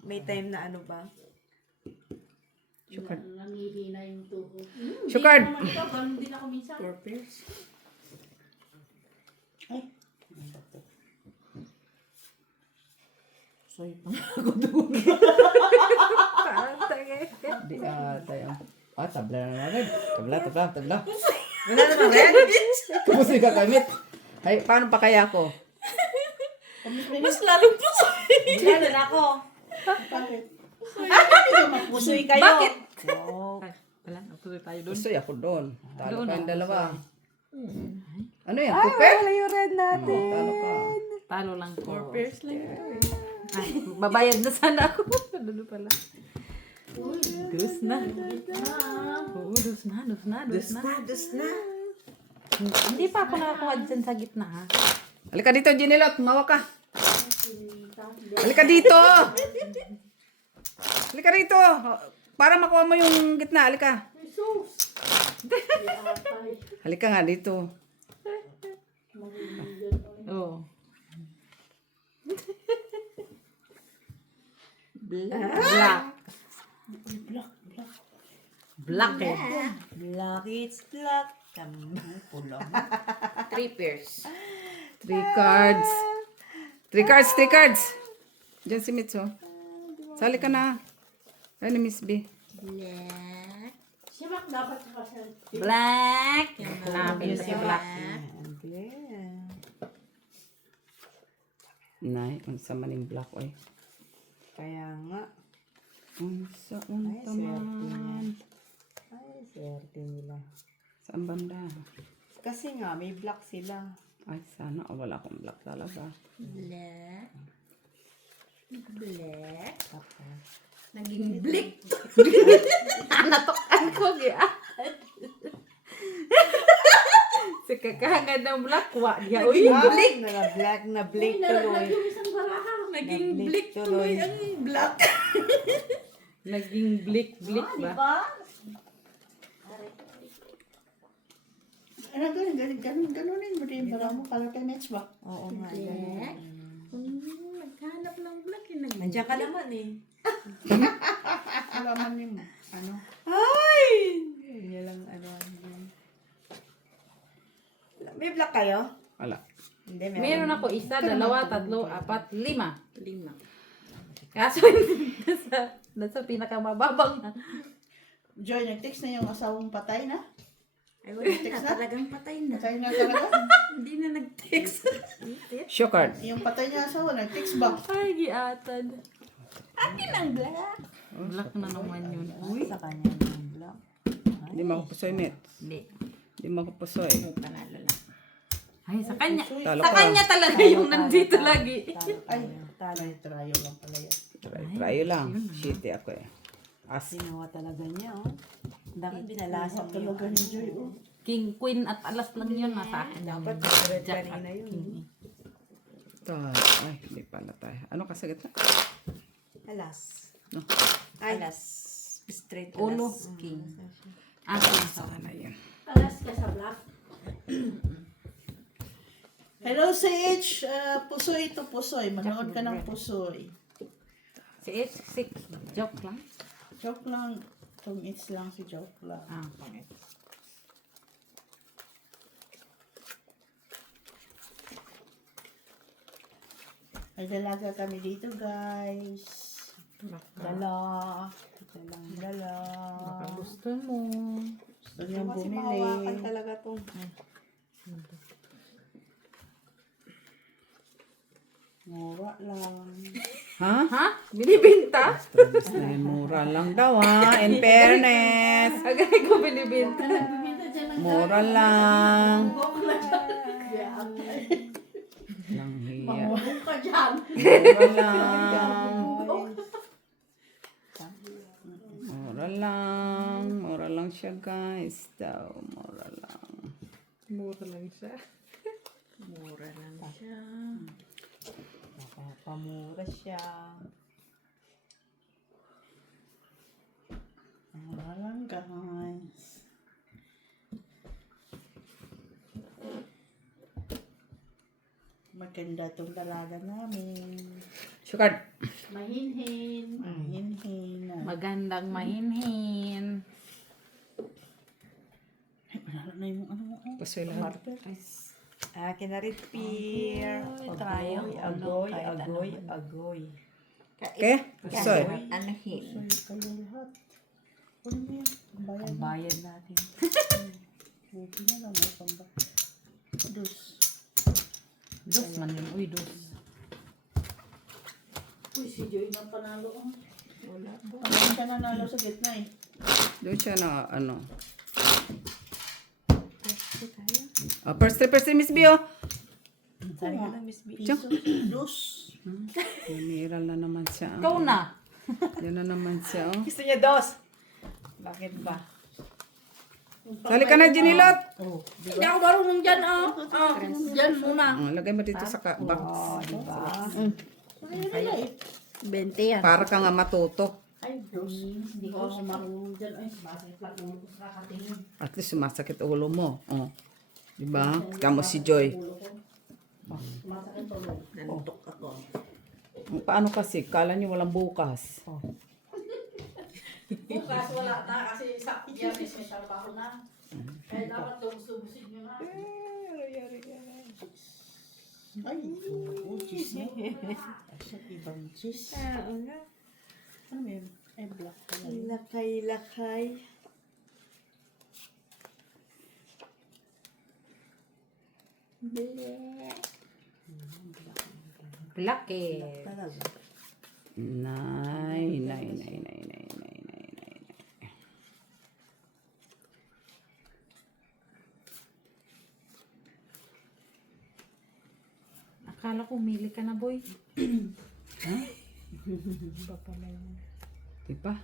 may time na ano ba? Sugar. Nangihina yung tuhod. Sugar. Hindi naman ikaw, ganun din ako minsan. 4 pairs. Ay. Soy pa ako doon. Di tayo. Ah, tabla na naman. Tabla. Wala naman rin. Tapos ka kamit. Ay, paano pa kaya ako? Mas lalong pusoy. Lalo na ako. Bakit? Pusoy kayo. Bakit? Oh. Wala, tuloy tayo doon. Gusto ako doon. Talo Doon pa yung ako. dalawa. Ano yan? Tupe? yung red natin. Talo ka. Talo lang po. 4 pairs lang ito eh. Ay, babayad na sana ako. Ano pala? Dus na. Oo, dus na. Dus na. Hindi pa ako nakakuha dyan sa gitna ha. Halika dito, Ginilot. Mawa ka. Halika dito. Halika dito. Para makuha mo yung gitna. Halika. Jesus! Halika nga dito. Oo. Black eh. Black, it's black. Pula. 3 pairs. 3 cards. 3 cards. Diyan si Mitso. Sali ka na. Ay, ni Miss B. Si Mac dapat sa kasi. Black. Hanapin si Black. Nay, unsa man yung black oy. Kaya nga. Unsa man. Ay, swerte nila. Saan banda? Kasi nga, may black sila. Ay, sana. Oh, wala akong black talaga. Black. Black. Tapos, Naging blick. Natokan ko gaya. Si kakahangad ng black wa diya. Uy, black na black Uy, tuloy. nalaglag yung isang baraha. Naging Blick blick tuloy tuloy. ang black. naging blick ba? Diba? Ano, ganunin mo din. Para mo color penetrate ba? Oo nga. Black. Naghanap ng black. Nandiyan ka naman eh. Alaman mo. Ano? Ay! Yun niya lang ano. May black kayo? Wala. Hindi, Meron ako isa, dalawa, tatlo, apat, 5. 5. Kaso nasa pinakamababang na. Joy, nag-text na yung asawang patay na? Ay, wala na. Talagang patay na. Patay na talaga? Hindi na nag-text. Show card. Yung patay niya asawa, nag-text ba? Ay, giatad. Akin ang black. Black na naman yun. Uy, sa kanya yung black. Hindi mo ako pusoy, Met. Hindi. Hindi mo ako pusoy. Panalo lang. Ay, sa kanya. Talo Sa ka. kanya talaga yung nandito lagi. Ay, try lang pala yan. Try lang. Shitty ako eh. As. Sinawa talaga niya, oh. Dami binalasan niya. Talaga ni Joy, oh. King, queen at alas lang yun nasa akin. Dapat red Jack kanina at yun. king. Ay, hindi pala tayo. Ano kasi gitna? Alas. No. Alas. Straight alas. Ulo, king. Akin sa Sana yan. Alas ka sa black. Hello, Sage. Pusoy to Pusoy. Manood ka ng Pusoy. Si H6. Joke lang. Joke lang. Itong it's lang si joke lang. Ah, pangit. May dalaga kami dito, guys. Dala. Dala. Baka gusto mo. Gusto niyong Kasi bumili. mahawakan talaga to. Mura lang. Ha? Ha? Binibinta? Trabis na yun. Mura lang daw ha. In fairness. Agay ko binibinta. Bibinta dyan ng Mura lang. kaya. Lang hiya. Mamulong ka dyan. Mura lang. Mura lang. Mura Mura lang siya, guys. Daw, mura lang. Mura lang siya. Mura lang siya. Napapamura siya. Mura lang, guys. Maganda tong dalaga namin. Sugar. Mahinhin. Hinhin. Magandang mahinhin. Ay, panalo na yung ano mo. Pasoy lahat. Akin na rin, Pier. Agoy, agoy. Okay? Pasoy. Anahin. Kayo lahat. Ano mo yan? Bayad Ang na. bayad natin. Buti na lang. May pamba. Dus. Dos man yun. Uy, dos. Uy, si Joy na panalo. Oh. Wala po. Ang siya nanalo sa gitna eh. Doon siya na, ano. Kasi tayo. First three, Miss Bio. Sabi ko na, Miss B. Piso. Dus. Namiral na naman siya. Ikaw na. Yan na naman siya, oh. Gusto niya dos. Bakit ba? Sali ka na, Jinilot. Oh, di Hindi ako marunong dyan, ah. Dyan muna. Lagay mo dito sa box. Diba? Ayun nila eh. 20 yan. Para ka nga matuto. Ay, Diyos. Hindi ko ako marunong dyan. Ay, bakit lang ulo ko sa kakatingin. At least sumasakit ulo mo. Oh. Diba? Kamo si Joy. Ulo ko. Masakit ulo. Nantok ako. Paano kasi? Kala niyo walang bukas. Bukas wala na kasi sa biyernes may trabaho na. Kaya dapat lubos-lubusin nyo na. Ay, oo, cheese na. Sa ibang cheese. Oo nga. Ano yun? Ay, black pala. Lakay. Black eh. Talaga. Nay. Akala ko umili ka na, boy. Diba?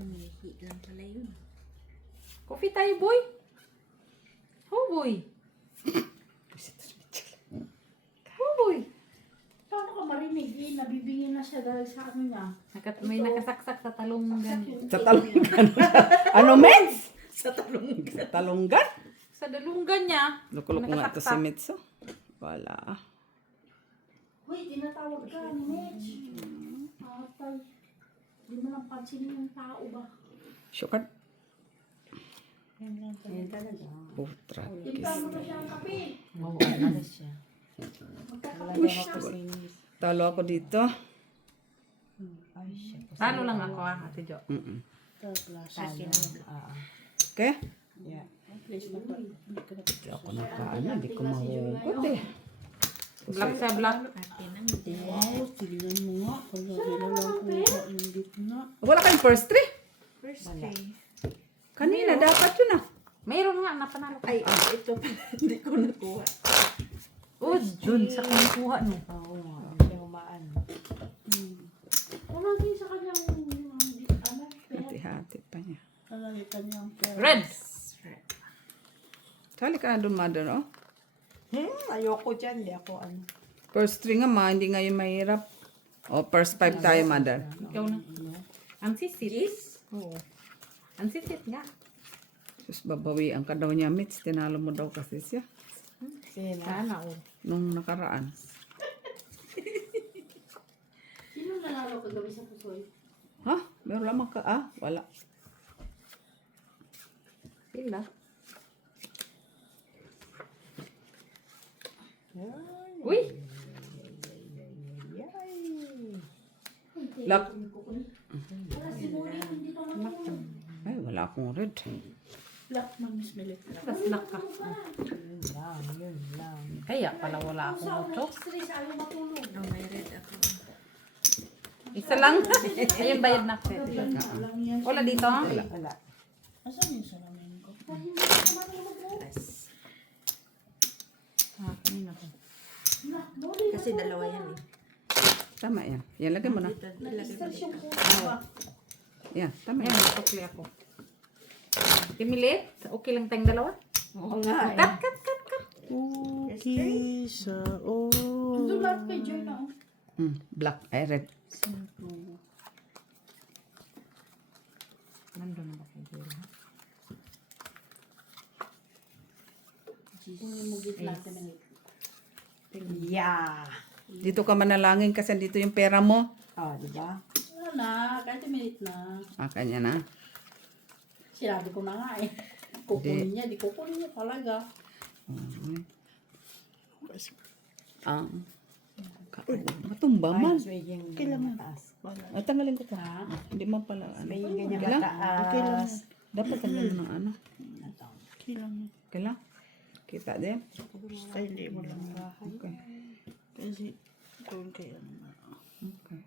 Umihi lang pala yun. Coffee tayo, boy. Oh, boy. Oh, boy. Paano ka marinig? Eh, nabibingin na siya dahil sa ano niya. May nakasaksak sa talunggan. Sa talunggan. Ano, Meds? Sa talong. Sa talunggan? Sa dalunggan niya. Lukulok nga ito si Mitso. Wala. Uy, tinatawag ka, Mitch. Atay. Di mo lang pansinin yung tao ba? Sugar. Yan talaga. Putra. Timpla mo na siya ang kape. Oo, ano siya. Magkakape siya. Talo ako dito. Ay, siya. Talo lang ako, Ate Jo. Third class. Akin na. Okay? Yeah. Please, hindi ka na. Hindi ako nakaano. Hindi ko mahugot eh. Black sa black. Akin na. Wow, tignan mo nga. Kalagi na lang kuha yung gitna. Wala kayong first three? First day. Kanina, dapat yun ah. Mayroon nga, napanalo ko. Ay, ito pala. Hindi ko nakuha. Oh, dun sa kinukuha no. Oo nga. Hindi humaan. Wala din sa kanyang ano, pera. Hati-hati pa niya. Kalagi ka niyang pera. Red. Sali ka na doon, mother, oh. Ayoko dyan. Hindi ako ano. First three nga, ma. Hindi ngayon mahirap. Oh, first five tayo, mother. Ikaw na. Ang sisit. Oo. Ang sisit nga. Sus, babawian ka daw niya, Mitz. Tinalo mo daw kasi siya. Sino? Sana oh. Nung nakaraan. Sino nanalo kagabi sa pusoy? Ha? Meron lamang ka? Ah, wala. Sila. Uy! Lock. Wala si Muli, hindi ka matulog. Ay, wala akong red. Black ng Miss Melit. Mas black ka. Yun lang. Kaya pala wala akong Sa auto. stress, ayaw matulog. Oh, may red ako. Isa lang. Ayun, bayad na. Alam niya. Wala dito. Wala. Asan yung salamin ko? Hindi ka matulog mo. Ah, kanina ko. Na, Muli, Kasi dalawa yan eh. Tama yan. Yan, lagay mo na. Dito, ilagay mo stress dito. yung puso ba? Yan, tama Ayan, yan. natukli ako. Timilit? Okay lang tayong dalawa? Oo nga eh. Cut, cut, cut, cut. Okay sa Ito lahat kay Joy na. Black, ay red. Nandun na ba kayo, Joy? Yeah. Dito ka manalangin kasi dito yung pera mo. Oh, di ba? Ano na, kahit minute na. Ah, kanya na. Sinabi ko na nga eh. Kukunin niya, di kukunin niya talaga. Ah. Matumba man. Mas may yung ganyan mataas. Ah, tanggalin ko to. Hindi man pala. May yung ganyan Okay lang. mataas. Dapat tanggalin ng ano. Kailangan. Okay lang. Kita din. Basta hindi mo lang. Okay. Kasi doon kayo. Okay.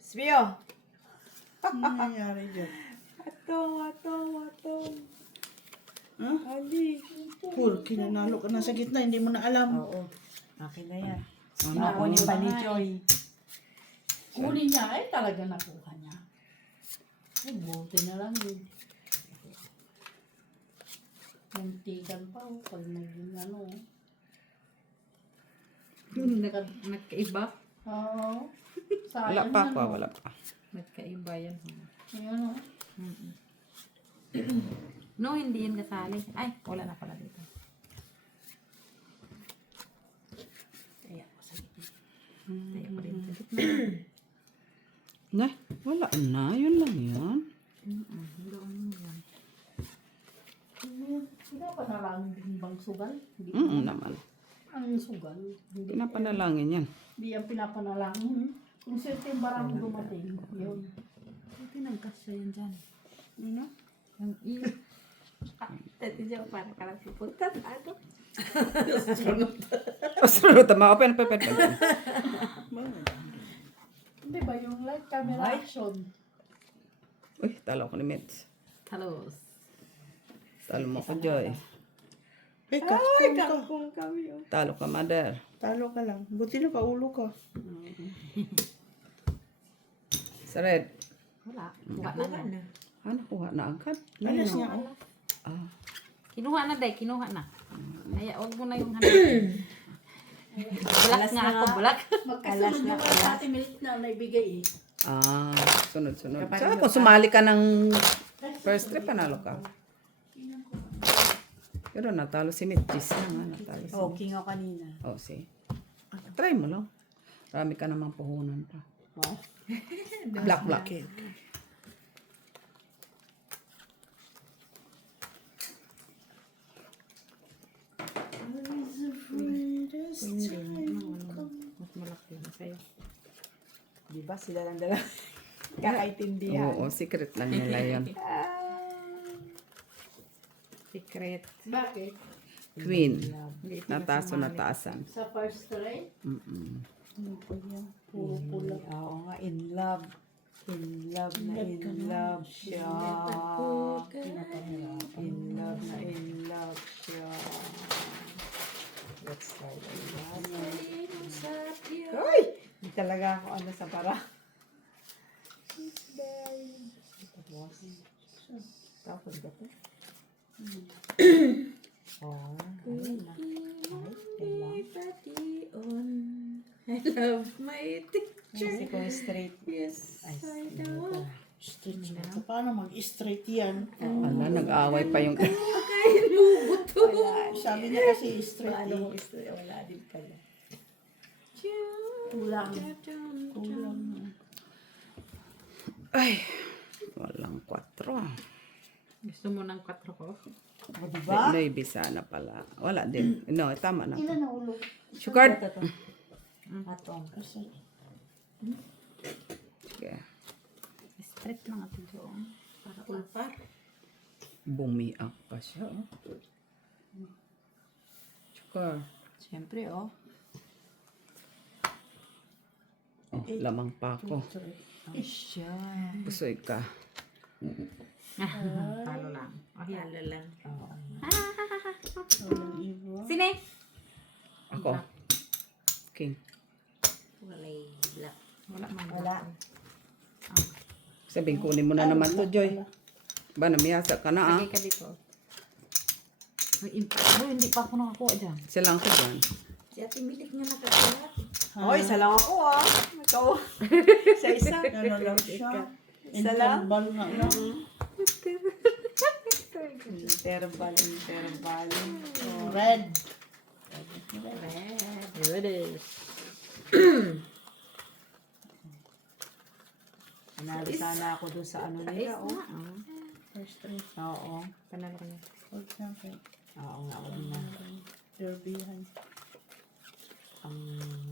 Spio! Ano nangyari dyan? Atong. Huh? Ali. Puro, kinanalo ka na sa gitna, hindi mo na alam. Oo. Akin na yan. Nakunin pa ni Joy. Kunin niya, ay talaga nakuha niya. Ay, buti na lang yun. Muntikan pa oh, pag naging ano. Nagkaiba? Oo. Wala Sayang pa na, ako, no? wala pa. Nagkaiba yan. Ayan oh. No, hindi yan kasali. Ay, wala na pala dito. Tayo pa rin sa gitna. Na, wala na. Yun lang yan. Doon yan. Pinapanalangin din bang sugal? Hindi Naman. ang sugal. Hindi, Pinapanalangin yan. hindi ang pinapanalangin. Kung certain barang dumating, yun. Pinagkasya yan dyan. Ano? Yung iyo. Dati dyan, parang ka lang pupunta. Ano? Astro, tama. Open. Hindi ba yung light camera action? Uy, talo ko ni Mitch. Talos. Talo mo ko, Joy. Kung ka. Talo ka, Mother. Talo ka lang. Buti na paulo ka. Sa red. Wala. Kuha na. Ah, nakuha na agad. Alas niya, oh. Ah, Kinuha na, Day. Kinuha na. Kaya, huwag mo na yung hanapin. Balak nga ako, balak. Magkasunod yung mga sa ating minute na naibigay eh. sunod. Tsaka kung sumali ka ng first trip, panalo ka. Pero natalo si Mitchis na nga. Natalo si Oh, king ako kanina. Oh, see. Try mo lang. Marami ka namang puhunan pa. Oh. Black. Okay. Mas malaki na sa'yo. Di ba sila lang dalawa? Kakaintindihan. Oo, secret lang nila yun. Secret. Bakit? Queen. Nataso nataasan. Sa first try, puro pula. Oo nga, in love. In love na in love siya. In love siya. Let's try that. Uy! Hindi talaga ako ano sa para. Tapos ba ito? Oh, ayun na. Ay, I love my Kasi ko straight. Yes. Ay, Straight na ito. Paano mag-straight yan? Ala, nag-away pa yung... Sabi niya kasi straight Paano eh. mo straight? Wala din pala. Kulang. Kulang. Ay, walang 4. Gusto mo ng 4 ko? O, diba? Maybe sana pala. Wala din. No, tama na. Ilan na ulo? Sugar. Atong. Sige. Straight lang ito doon. Para ulpar. Bumiak pa siya. Oh. Sugar. Siyempre, oh. Oh, lamang pa ako. Ay, siya. Pusoy ka. Talo lang. Oh, yan. Talo lang. Sine? Ako. King. Walay black. Wala man. Wala. Sabihin, kunin mo na naman to, Joy. Ba, namiyasa ka na, ah. Lagay ka dito. Hindi pa ako nakakuha dyan. Isa lang ako dyan. Si Ate Milik nga nakakalat. Oh, isa lang ako Ikaw. Isa. Ano lang siya. Isa lang? Interval nga lang. Interval. Red. Here it is. Panalo sana ako doon sa ano nila. First three. Oo. Panalo ko na. For example, Oo nga, ako din na. derbyhan.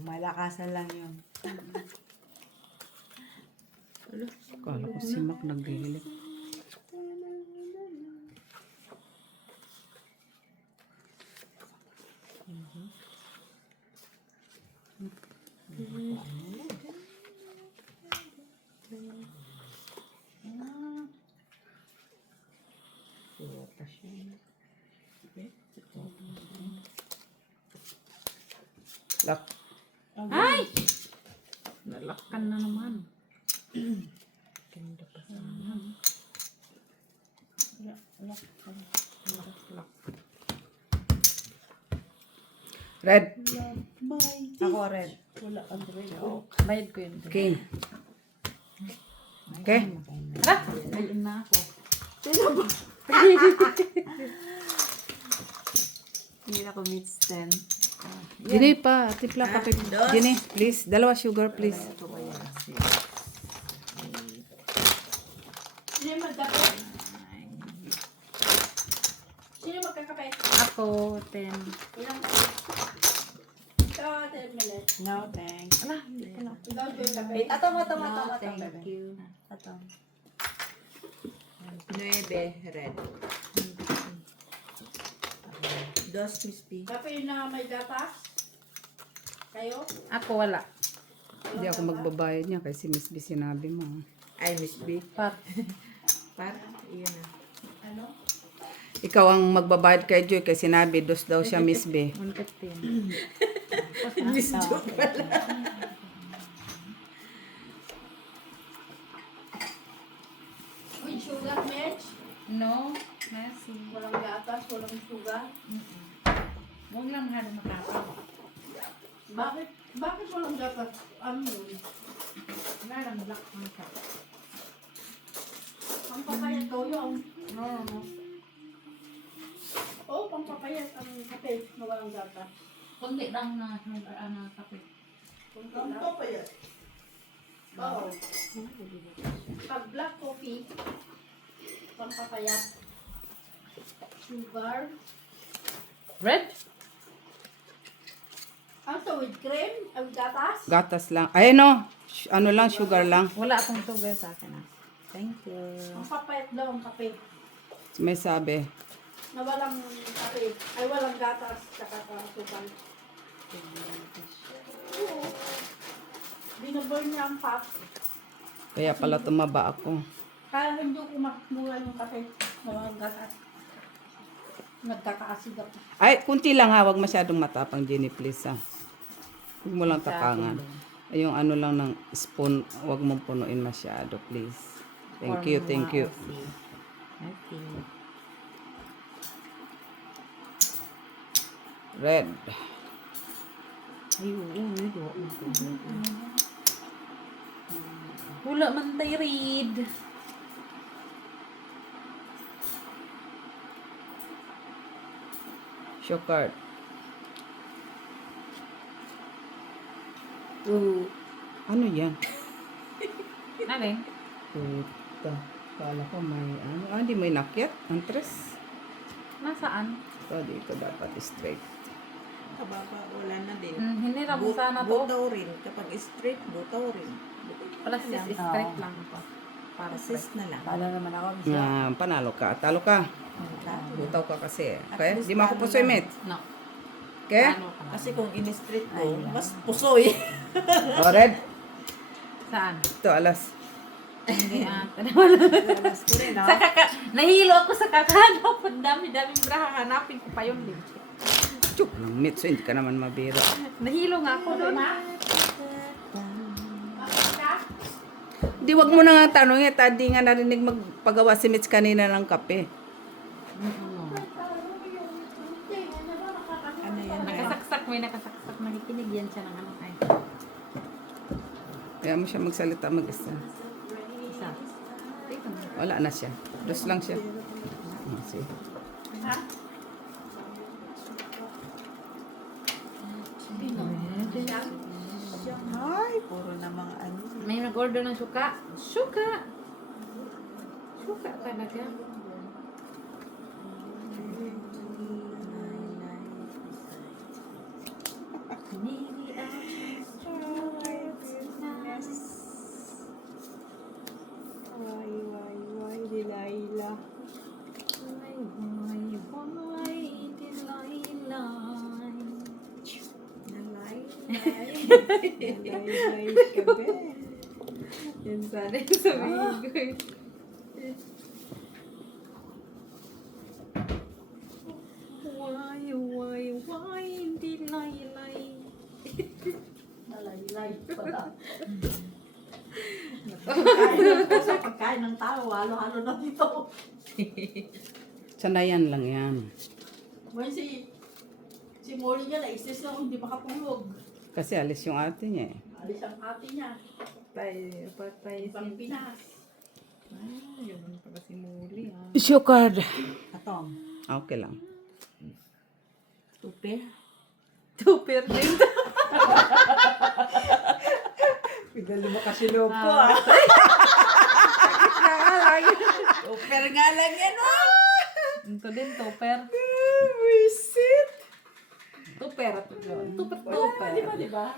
Malakasan lang yun. Kala ko si Mac naghihilik. Lock. Ay! Nalakkan na naman. Red. Ako red. Wala ang red. Bayad ko yun. King. Okay. Tara! Bayad na ako. Hindi na ko meets 10. Ginay pa. Tipla ka. Ginay, please. Dalawa sugar, please. Sino magkape? Sino magkakape? Ako, 10. Ilang kape? Ikaw, 10 minutes. No, thanks. Ala, hindi ko na. Ikaw, 2 kape. Ato. Thank you. Ato. 9 red. Dos Miss B. Kape na may gatas? Kayo? Ako, wala. Hindi ako magbabayad niya kasi Miss B sinabi mo. Ay, Miss B. Par. Par. Iyon na. Ano? Ikaw ang magbabayad kay Joy kasi sinabi, dos daw siya Miss B. 115. Miss Jo pala. With sugar, Mitch? No, Messi. Walang gatas, walang sugar. Huwag lang masyado makapag. Bakit? Bakit walang gatas? Ano yun? Wala lang black ang cup. Ang papayat daw yun. No. Oo, pampapayat ang kape na walang gatas. Kundi lang na kape. Ang papayat? Oo. Pag black coffee, pampapayat. Sugar. Red? Ang to with cream? Ang gatas? Gatas lang. Ay no, ano lang, sugar lang. Wala akong sugar sa akin. Thank you. Ang papayat daw ang kape. May sabi. Na walang kape. Ay, walang gatas. Saka sugar. Oo. Binaburn niya ang pot. Kaya pala tumaba ako. Kaya hindi ko makmura yung kape. Na walang gatas. Nagkakaasid ako. Ay, kunti lang ha. Huwag masyadong matapang, Jenny, please ha. Huwag mo lang takangan. Ay, yung ano lang ng spoon, huwag mong punuin masyado, please. Thank you, thank you. Okay. Red. Wala man tayo read. Show card. Ano yan? Alin? Puta. Kala ko may ano. Ah, hindi may nakyat. Antres. Nasaan? So, dito dapat straight. Kababa, wala na din. Hinirap mo sana to. Butaw rin. Kapag straight, butaw rin. Plus is straight lang pa. Para Assist na lang. Paano naman ako? Panalo ka. Talo ka. Butaw ka kasi. Okay? Di mo ako pusoy, mate. No. Okay? Ano ka? Kasi kung in-straight mo, mas pusoy. O, red. Saan? Ito, alas. Nahilo ako sa kakahanap. Ang dami-daming braha. Hanapin ko pa yung lipstick. Chuk, ng mitso, hindi ka naman mabiro. Nahilo nga ako doon. Di, wag mo na nga tanongin. Tadi nga narinig magpagawa si Mitch kanina ng kape. Ano yan? Nakasaksak. May nakasaksak. Nakikinig yan siya ng ano. Ay, Kaya mo siya magsalita mag-isa. isa. Ito na. Wala na siya. Dos lang siya. Sige. Ay, puro namang ano. May nag-order ng suka. Suka! Suka talaga. Maybe I'll just try tonight. Why, Delilah. Why, Delilah? Nalay ka be. Yan sana yung sabihin ko eh. Why, Delilah? Nalaylay pala. Sa pagkain ng tao, halo-halo na dito. Sanayan lang yan. Ngayon si Molly niya na-exist na hindi makatulog. Kasi alis yung ate niya eh. Alis ang ate niya. Patay Ibang Pinas. Ganun pala si Muli ah. Issue card. Atong. Okay lang. Tupe. Super din. Bigla lumakas yung loob ko ah. Tuper nga lang yan ah. Ito din, topper. Wisit. Topper ito yun. Topper. Di ba?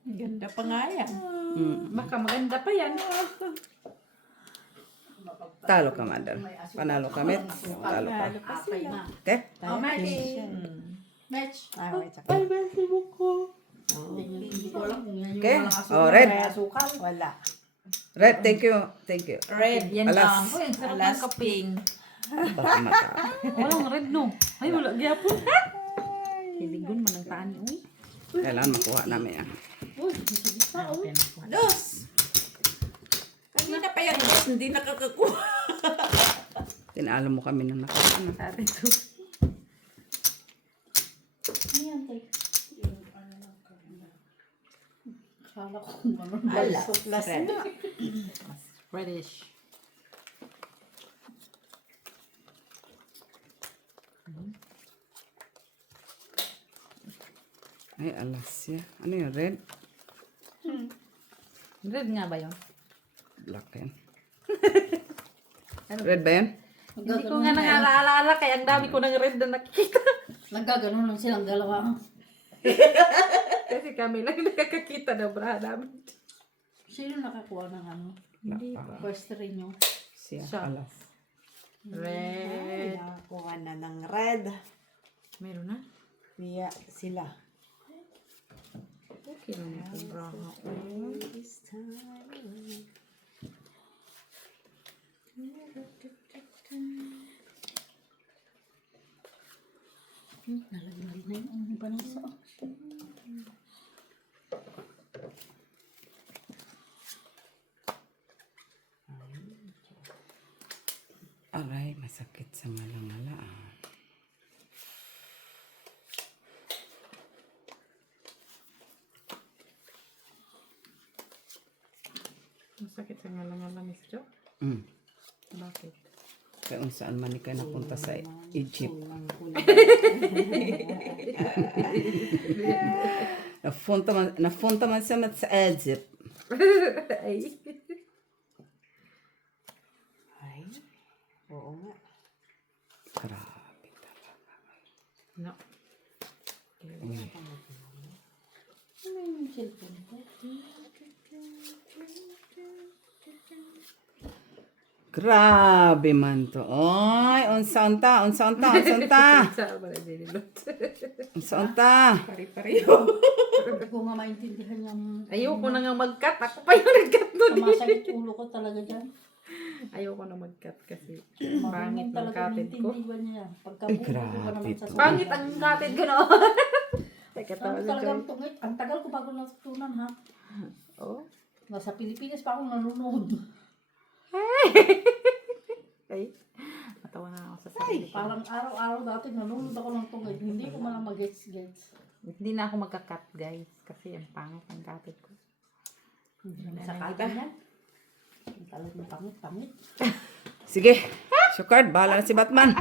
Ganda pa nga yan. Baka maganda pa yan. Talo ka, Mother. Panalo ka, Met. Talo ka. Apay na. Okay? Oh, Match. Match. Ah, wait, tsaka. Hindi ko alam kung yan yung Okay? walang asukal. Oh, red. May asukal. Wala. Red, thank you. Thank you. Red, yan Alas. lang. Uy, ang sarap ng Alas kape. ping. Baka mata. Walang red, no? Ay, wala gyapon. Hiligon man ang taan niyo. Kailangan makuha namin yan. Dos. Kanina pa yan, dos. Hindi nakakakuha. Tinalo mo kami ng nakasana. Ate to. Ayan, tay. Akala ko kung ano. Alas. Plus Red. Reddish. Ay, alas siya. Ano yun? Red? Red nga ba yun? Black yan. Red ba yan? Hindi ko nga nangalaala kaya ang dami ko ng red na nakikita. Nagkaganon lang silang dalawa. Kasi kami lang nakakakita na bra namin. Sino nakakuha ng ano? Hindi pa. First three nyo. Siya, Siya. alas. Red. Nakakuha na ng red. Meron na? Niya sila. Okay lang ito bra. This time. Nalaglag na yung ano ba nasa? Aray, masakit sa ngala-ngala. Masakit sa ngalang-ngalang, Miss Jo. Bakit? Kaya kung saan man ka napunta sa Egypt. Napunta man sa Egypt. Ay. Ay. Oo nga. Grabe talaga. No. Ano yung cellphone ko? Grabe man to. Oy, unsa-unta. Sa pala Jenilot. Unsa-unta. Pari-pareho. Hindi ko nga maintindihan yung Ayoko na nga mag-cut. Ako pa yung nag-cut doon. masakit ulo ko talaga dyan. Ayoko na mag-cut kasi Marunong pangit ng talaga cutted ko. maintindihan niya. Ay, grabe to. Pangit ang cutted ko noon. Teka, Ano tawa talagang tungit? Ang tagal ko bago natutunan ha. Oh. Nasa Pilipinas pa akong nanonood. Ay, matawa na ako sa sarili. Parang araw-araw dati nanonood ako ng tungit. Hindi ko man mag-gets-gets. Hindi na ako magka-cut guys. Kasi ang pangit ang cutted ko. Sa kata yan. Ang talagang pangit-pangit. Sige. Shukard, bahala na si Batman.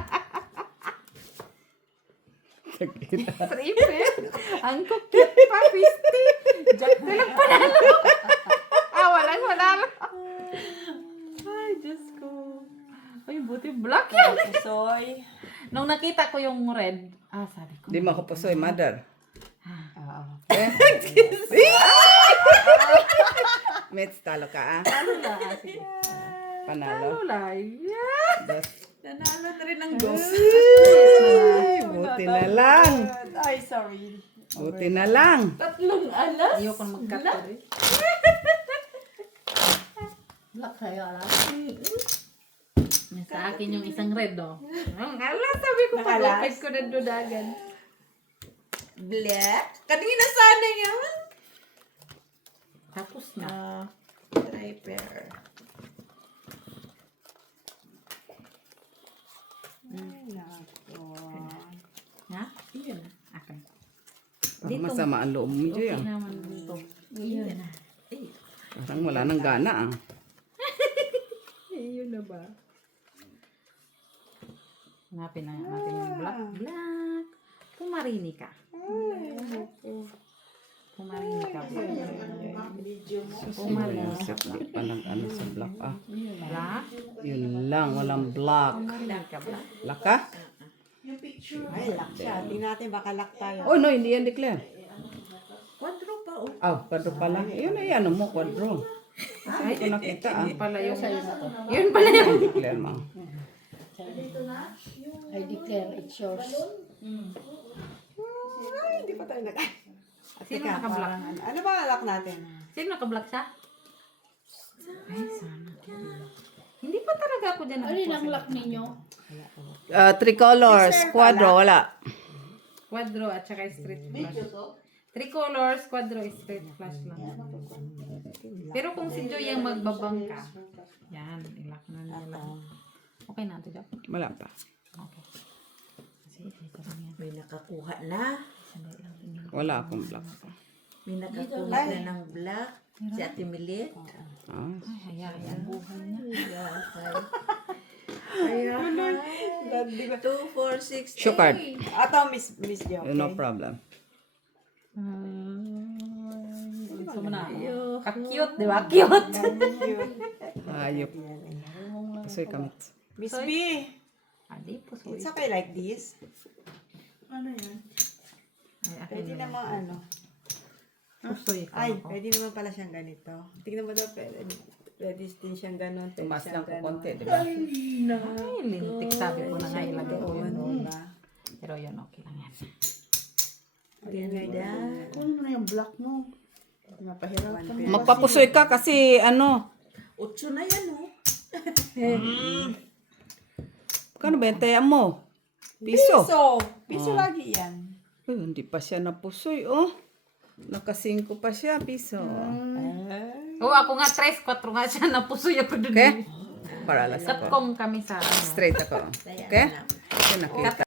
Tripe. Ang cute pa, Pisti. Jack na lang panalo. Walang panalo. Ay, Diyos ko. Ay, buti black yan. Soy. Nung nakita ko yung red, sabi ko. Di mo ako pusoy, mother. Eh? Mets, talo ka ah. Sige. Panalo. Yeah. Dos. Nanalo na rin ng dos. Ay, buti na lang. Ay, sorry. Buti na lang. 3 alas. Ayoko na mag-cut ko rin. Black kaya lang. Sa akin yung isang red, no? Ala, sabi ko pag Nakalas? open ko na dudagan. Black. Kanina sana yan. Tapos na. Triper. Ha? Iyon. Okay. Parang masama ang loob mo, Joy. Okay naman dito. Iyon na. Parang wala nang gana ah. Iyon na ba? Hanapin na natin yung black. Black. Pumarini ka. Pumarini ka. Pumarini. Set na pa ng ano sa black ah. Black. Yun lang, walang black. Pumarini ka black. Black ka? Ay, lock siya. Tingnan natin baka lock tayo. Oh no, hindi yan declare. Quadro pa, oh. Quadro pala. Yun na yan mo, quadro. Ay, ko nakita ah. Pala yung yun pala yung Declare mo. I declare it's yours. Ay, hindi pa tayo nag... Sino naka-black? Ano ba ang lock natin? Sino naka-black siya? Ay, sana. Hindi pa talaga ako dyan. Ano yung ang lock ninyo? Three colors, quadro, wala. Quadro at saka straight flash. 3 colors, quadro, straight flash lang. Pero kung si Joy ang magbabang ka, yan, ilak na nila. Okay na ito, Joy? Wala pa. Okay. Kasi ito lang yan. May nakakuha na. Wala akong black. May nakakuha na ng black. Si Ate Milit. Ah. Ay, hayaan buhay niya. Ayan. 2, 4, 6, 8. Shukard. Ato, Miss Jo. No problem. Gusto mo na. Ka-cute, di ba? Cute! Hayop. Pusoy kamit. Miss B. Adi po, sorry. It's okay like this. Ano yan? Ay, akin Pwede na. naman ano. Pusoy ka Ay, ako. pwede naman pala siyang ganito. Tingnan mo daw, pwede din siyang ganon. Pwede Tumas lang siyang ko ganon. konti, di ba? Ay, lintik. Sabi ko na nga ilagay ko yun. Diba? Pero yun, okay lang yan. Ganda. Ano na yung black mo? Napahirap ka. Magpapusoy ka kasi ano. 8 na yan, oh. Kano ba yung taya mo? Piso. Piso lagi yan. Uy, hindi pa siya napusoy, oh. Naka-5 pa siya, piso. Oo, ako nga 3, 4 nga siya. Napusoy ako doon. Okay? Para alas ako. Katkong kami sa ano. Straight ako. Okay? Kasi nakita.